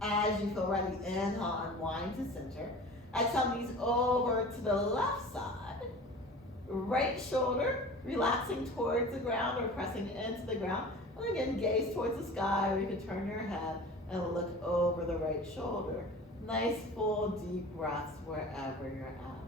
As you feel ready, inhale, unwind to center. Exhale, knees over to the left side. Right shoulder relaxing towards the ground or pressing into the ground. And again, gaze towards the sky, or you can turn your head and look over the right shoulder. Nice, full, deep breaths wherever you're at.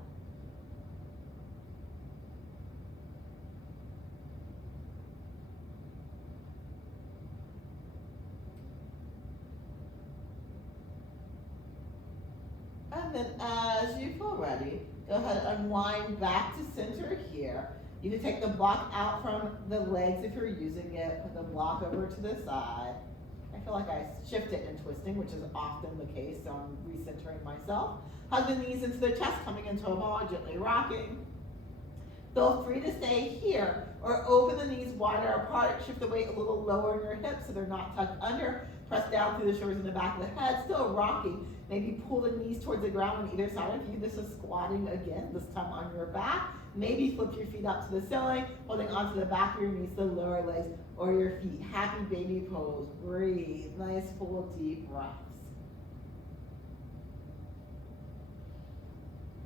And then as you feel ready, go ahead and unwind back to center here. You can take the block out from the legs if you're using it, put the block over to the side. I feel like I shift it in twisting, which is often the case, so I'm recentering myself. Hug the knees into the chest, coming into a ball, gently rocking. Feel free to stay here or open the knees wider apart, shift the weight a little lower in your hips so they're not tucked under. Press down through the shoulders and the back of the head, still rocking. Maybe pull the knees towards the ground on either side of you. This is squatting again, this time on your back. Maybe flip your feet up to the ceiling, holding onto the back of your knees, the lower legs, or your feet. Happy baby pose. Breathe. Nice, full, deep breaths.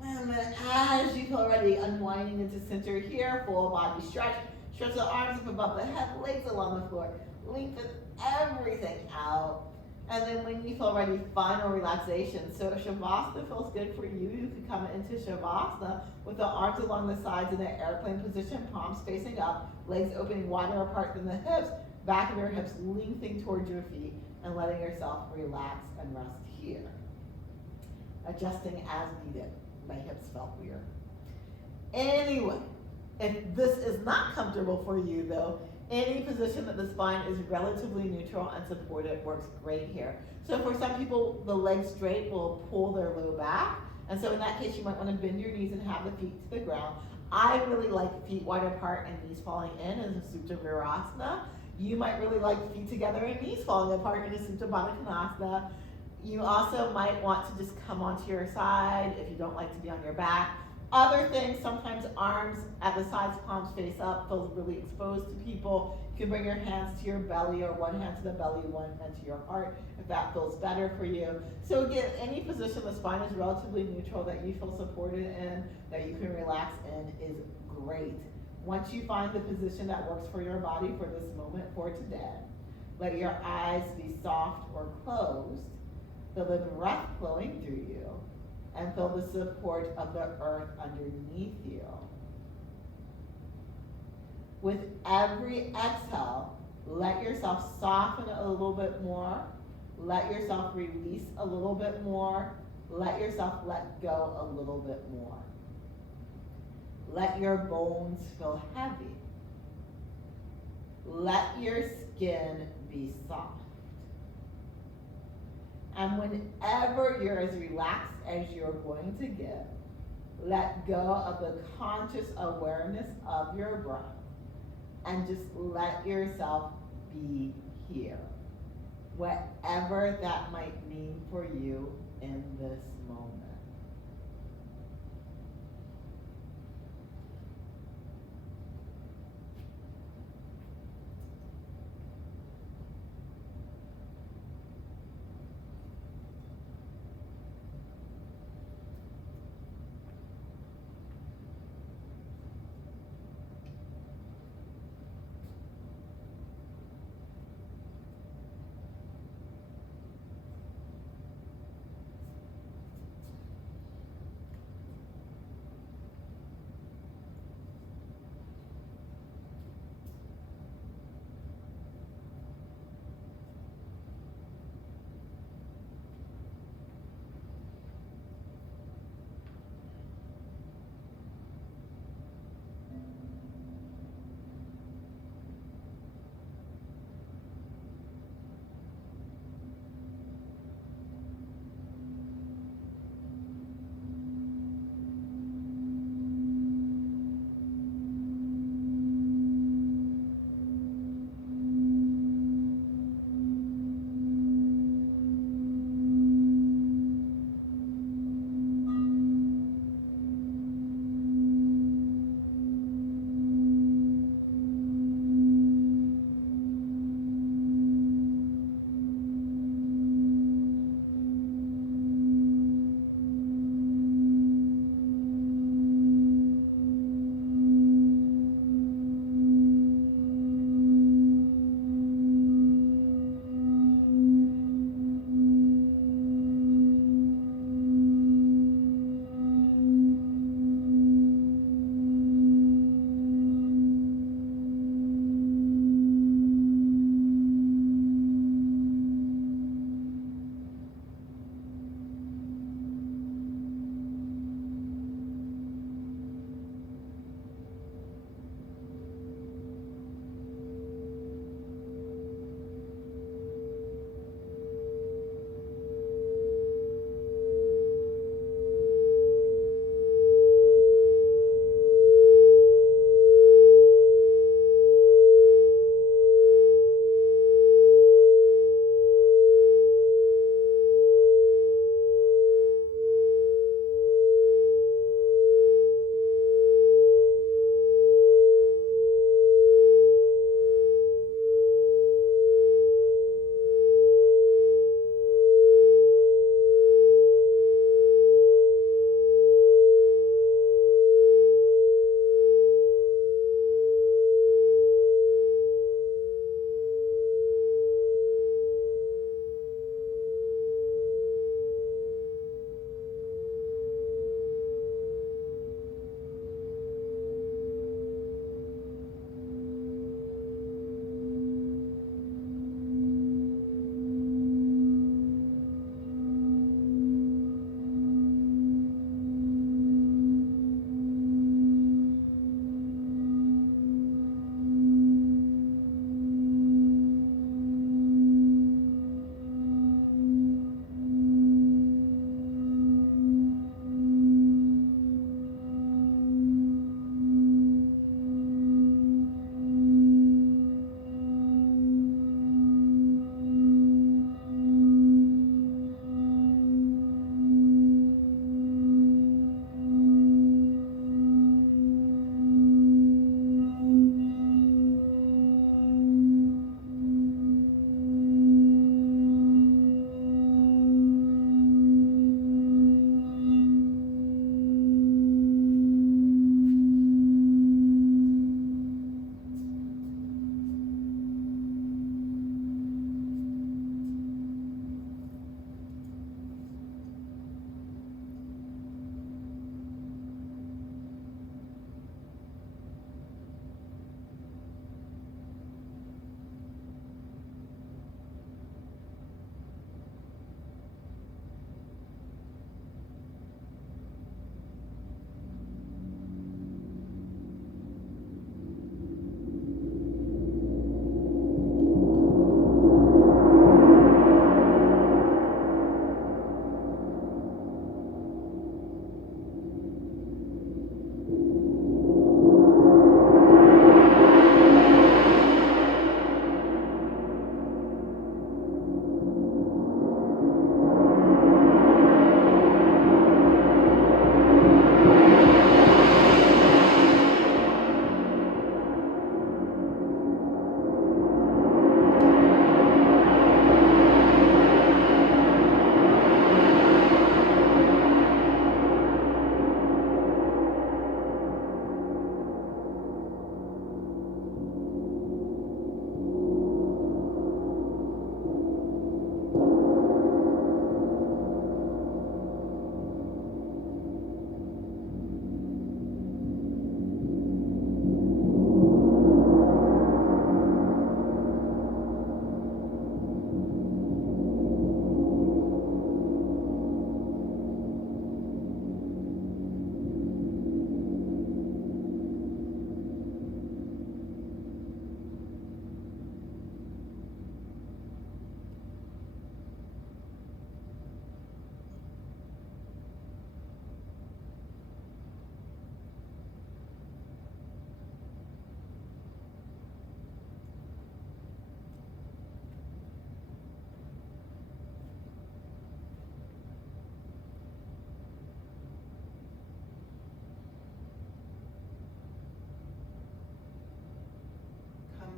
And then as you feel ready, unwinding into center here, full body stretch. Stretch the arms up above the head, legs along the floor. Lengthen everything out. And then when you feel ready, final relaxation. So if Shavasana feels good for you, you can come into Shavasana with the arms along the sides in an airplane position, palms facing up, legs opening wider apart than the hips, back of your hips lengthening towards your feet, and letting yourself relax and rest here. Adjusting as needed. My hips felt weird. Anyway, if this is not comfortable for you though, any position that the spine is relatively neutral and supported works great here. So for some people, the legs straight will pull their low back. And so in that case, you might want to bend your knees and have the feet to the ground. I really like feet wide apart and knees falling in as a Supta Virasana. You might really like feet together and knees falling apart in a Supta Baddha Konasana. You also might want to just come onto your side if you don't like to be on your back. Other things, sometimes arms at the sides, palms face up, feels really exposed to people. You can bring your hands to your belly or one hand to the belly, one hand to your heart if that feels better for you. So again, any position the spine is relatively neutral that you feel supported in, that you can relax in is great. Once you find the position that works for your body for this moment, for today, let your eyes be soft or closed. Feel the breath flowing through you. And feel the support of the earth underneath you. With every exhale, let yourself soften a little bit more. Let yourself release a little bit more. Let yourself let go a little bit more. Let your bones feel heavy. Let your skin be soft. And whenever you're as relaxed as you're going to get, let go of the conscious awareness of your breath and just let yourself be here, whatever that might mean for you in this moment.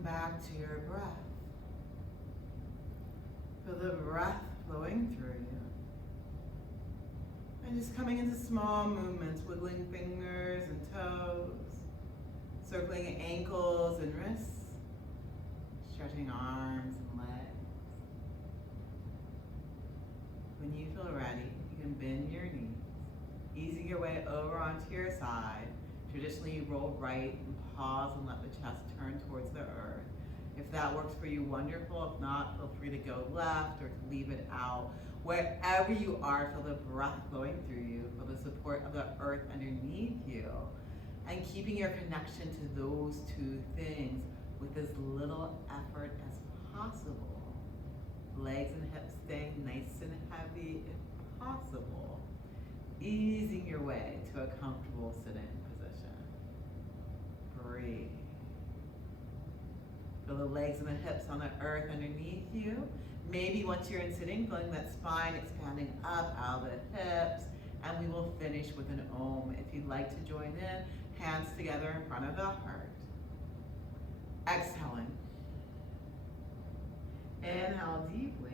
come back to your breath. Feel the breath flowing through you. And just coming into small movements, wiggling fingers and toes, circling ankles and wrists, stretching arms and legs. When you feel ready, you can bend your knees, easing your way over onto your side. Traditionally, you roll right and pause and let the chest turn towards the earth. If that works for you, wonderful. If not, feel free to go left or to leave it out. Wherever you are, feel the breath flowing through you, feel the support of the earth underneath you, and keeping your connection to those two things with as little effort as possible. Legs and hips staying nice and heavy if possible. Easing your way to a comfortable sitting position. Breathe. Feel the legs and the hips on the earth underneath you. Maybe once you're in sitting, feeling that spine expanding up out of the hips. And we will finish with an Om. If you'd like to join in, hands together in front of the heart. Exhaling. Inhale deeply.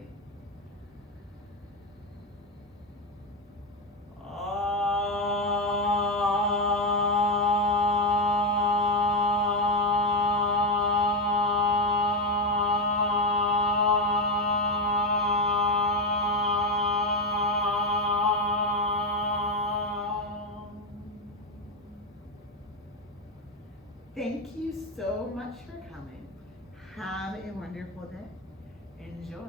Thank you so much for coming. Have a wonderful day. Enjoy.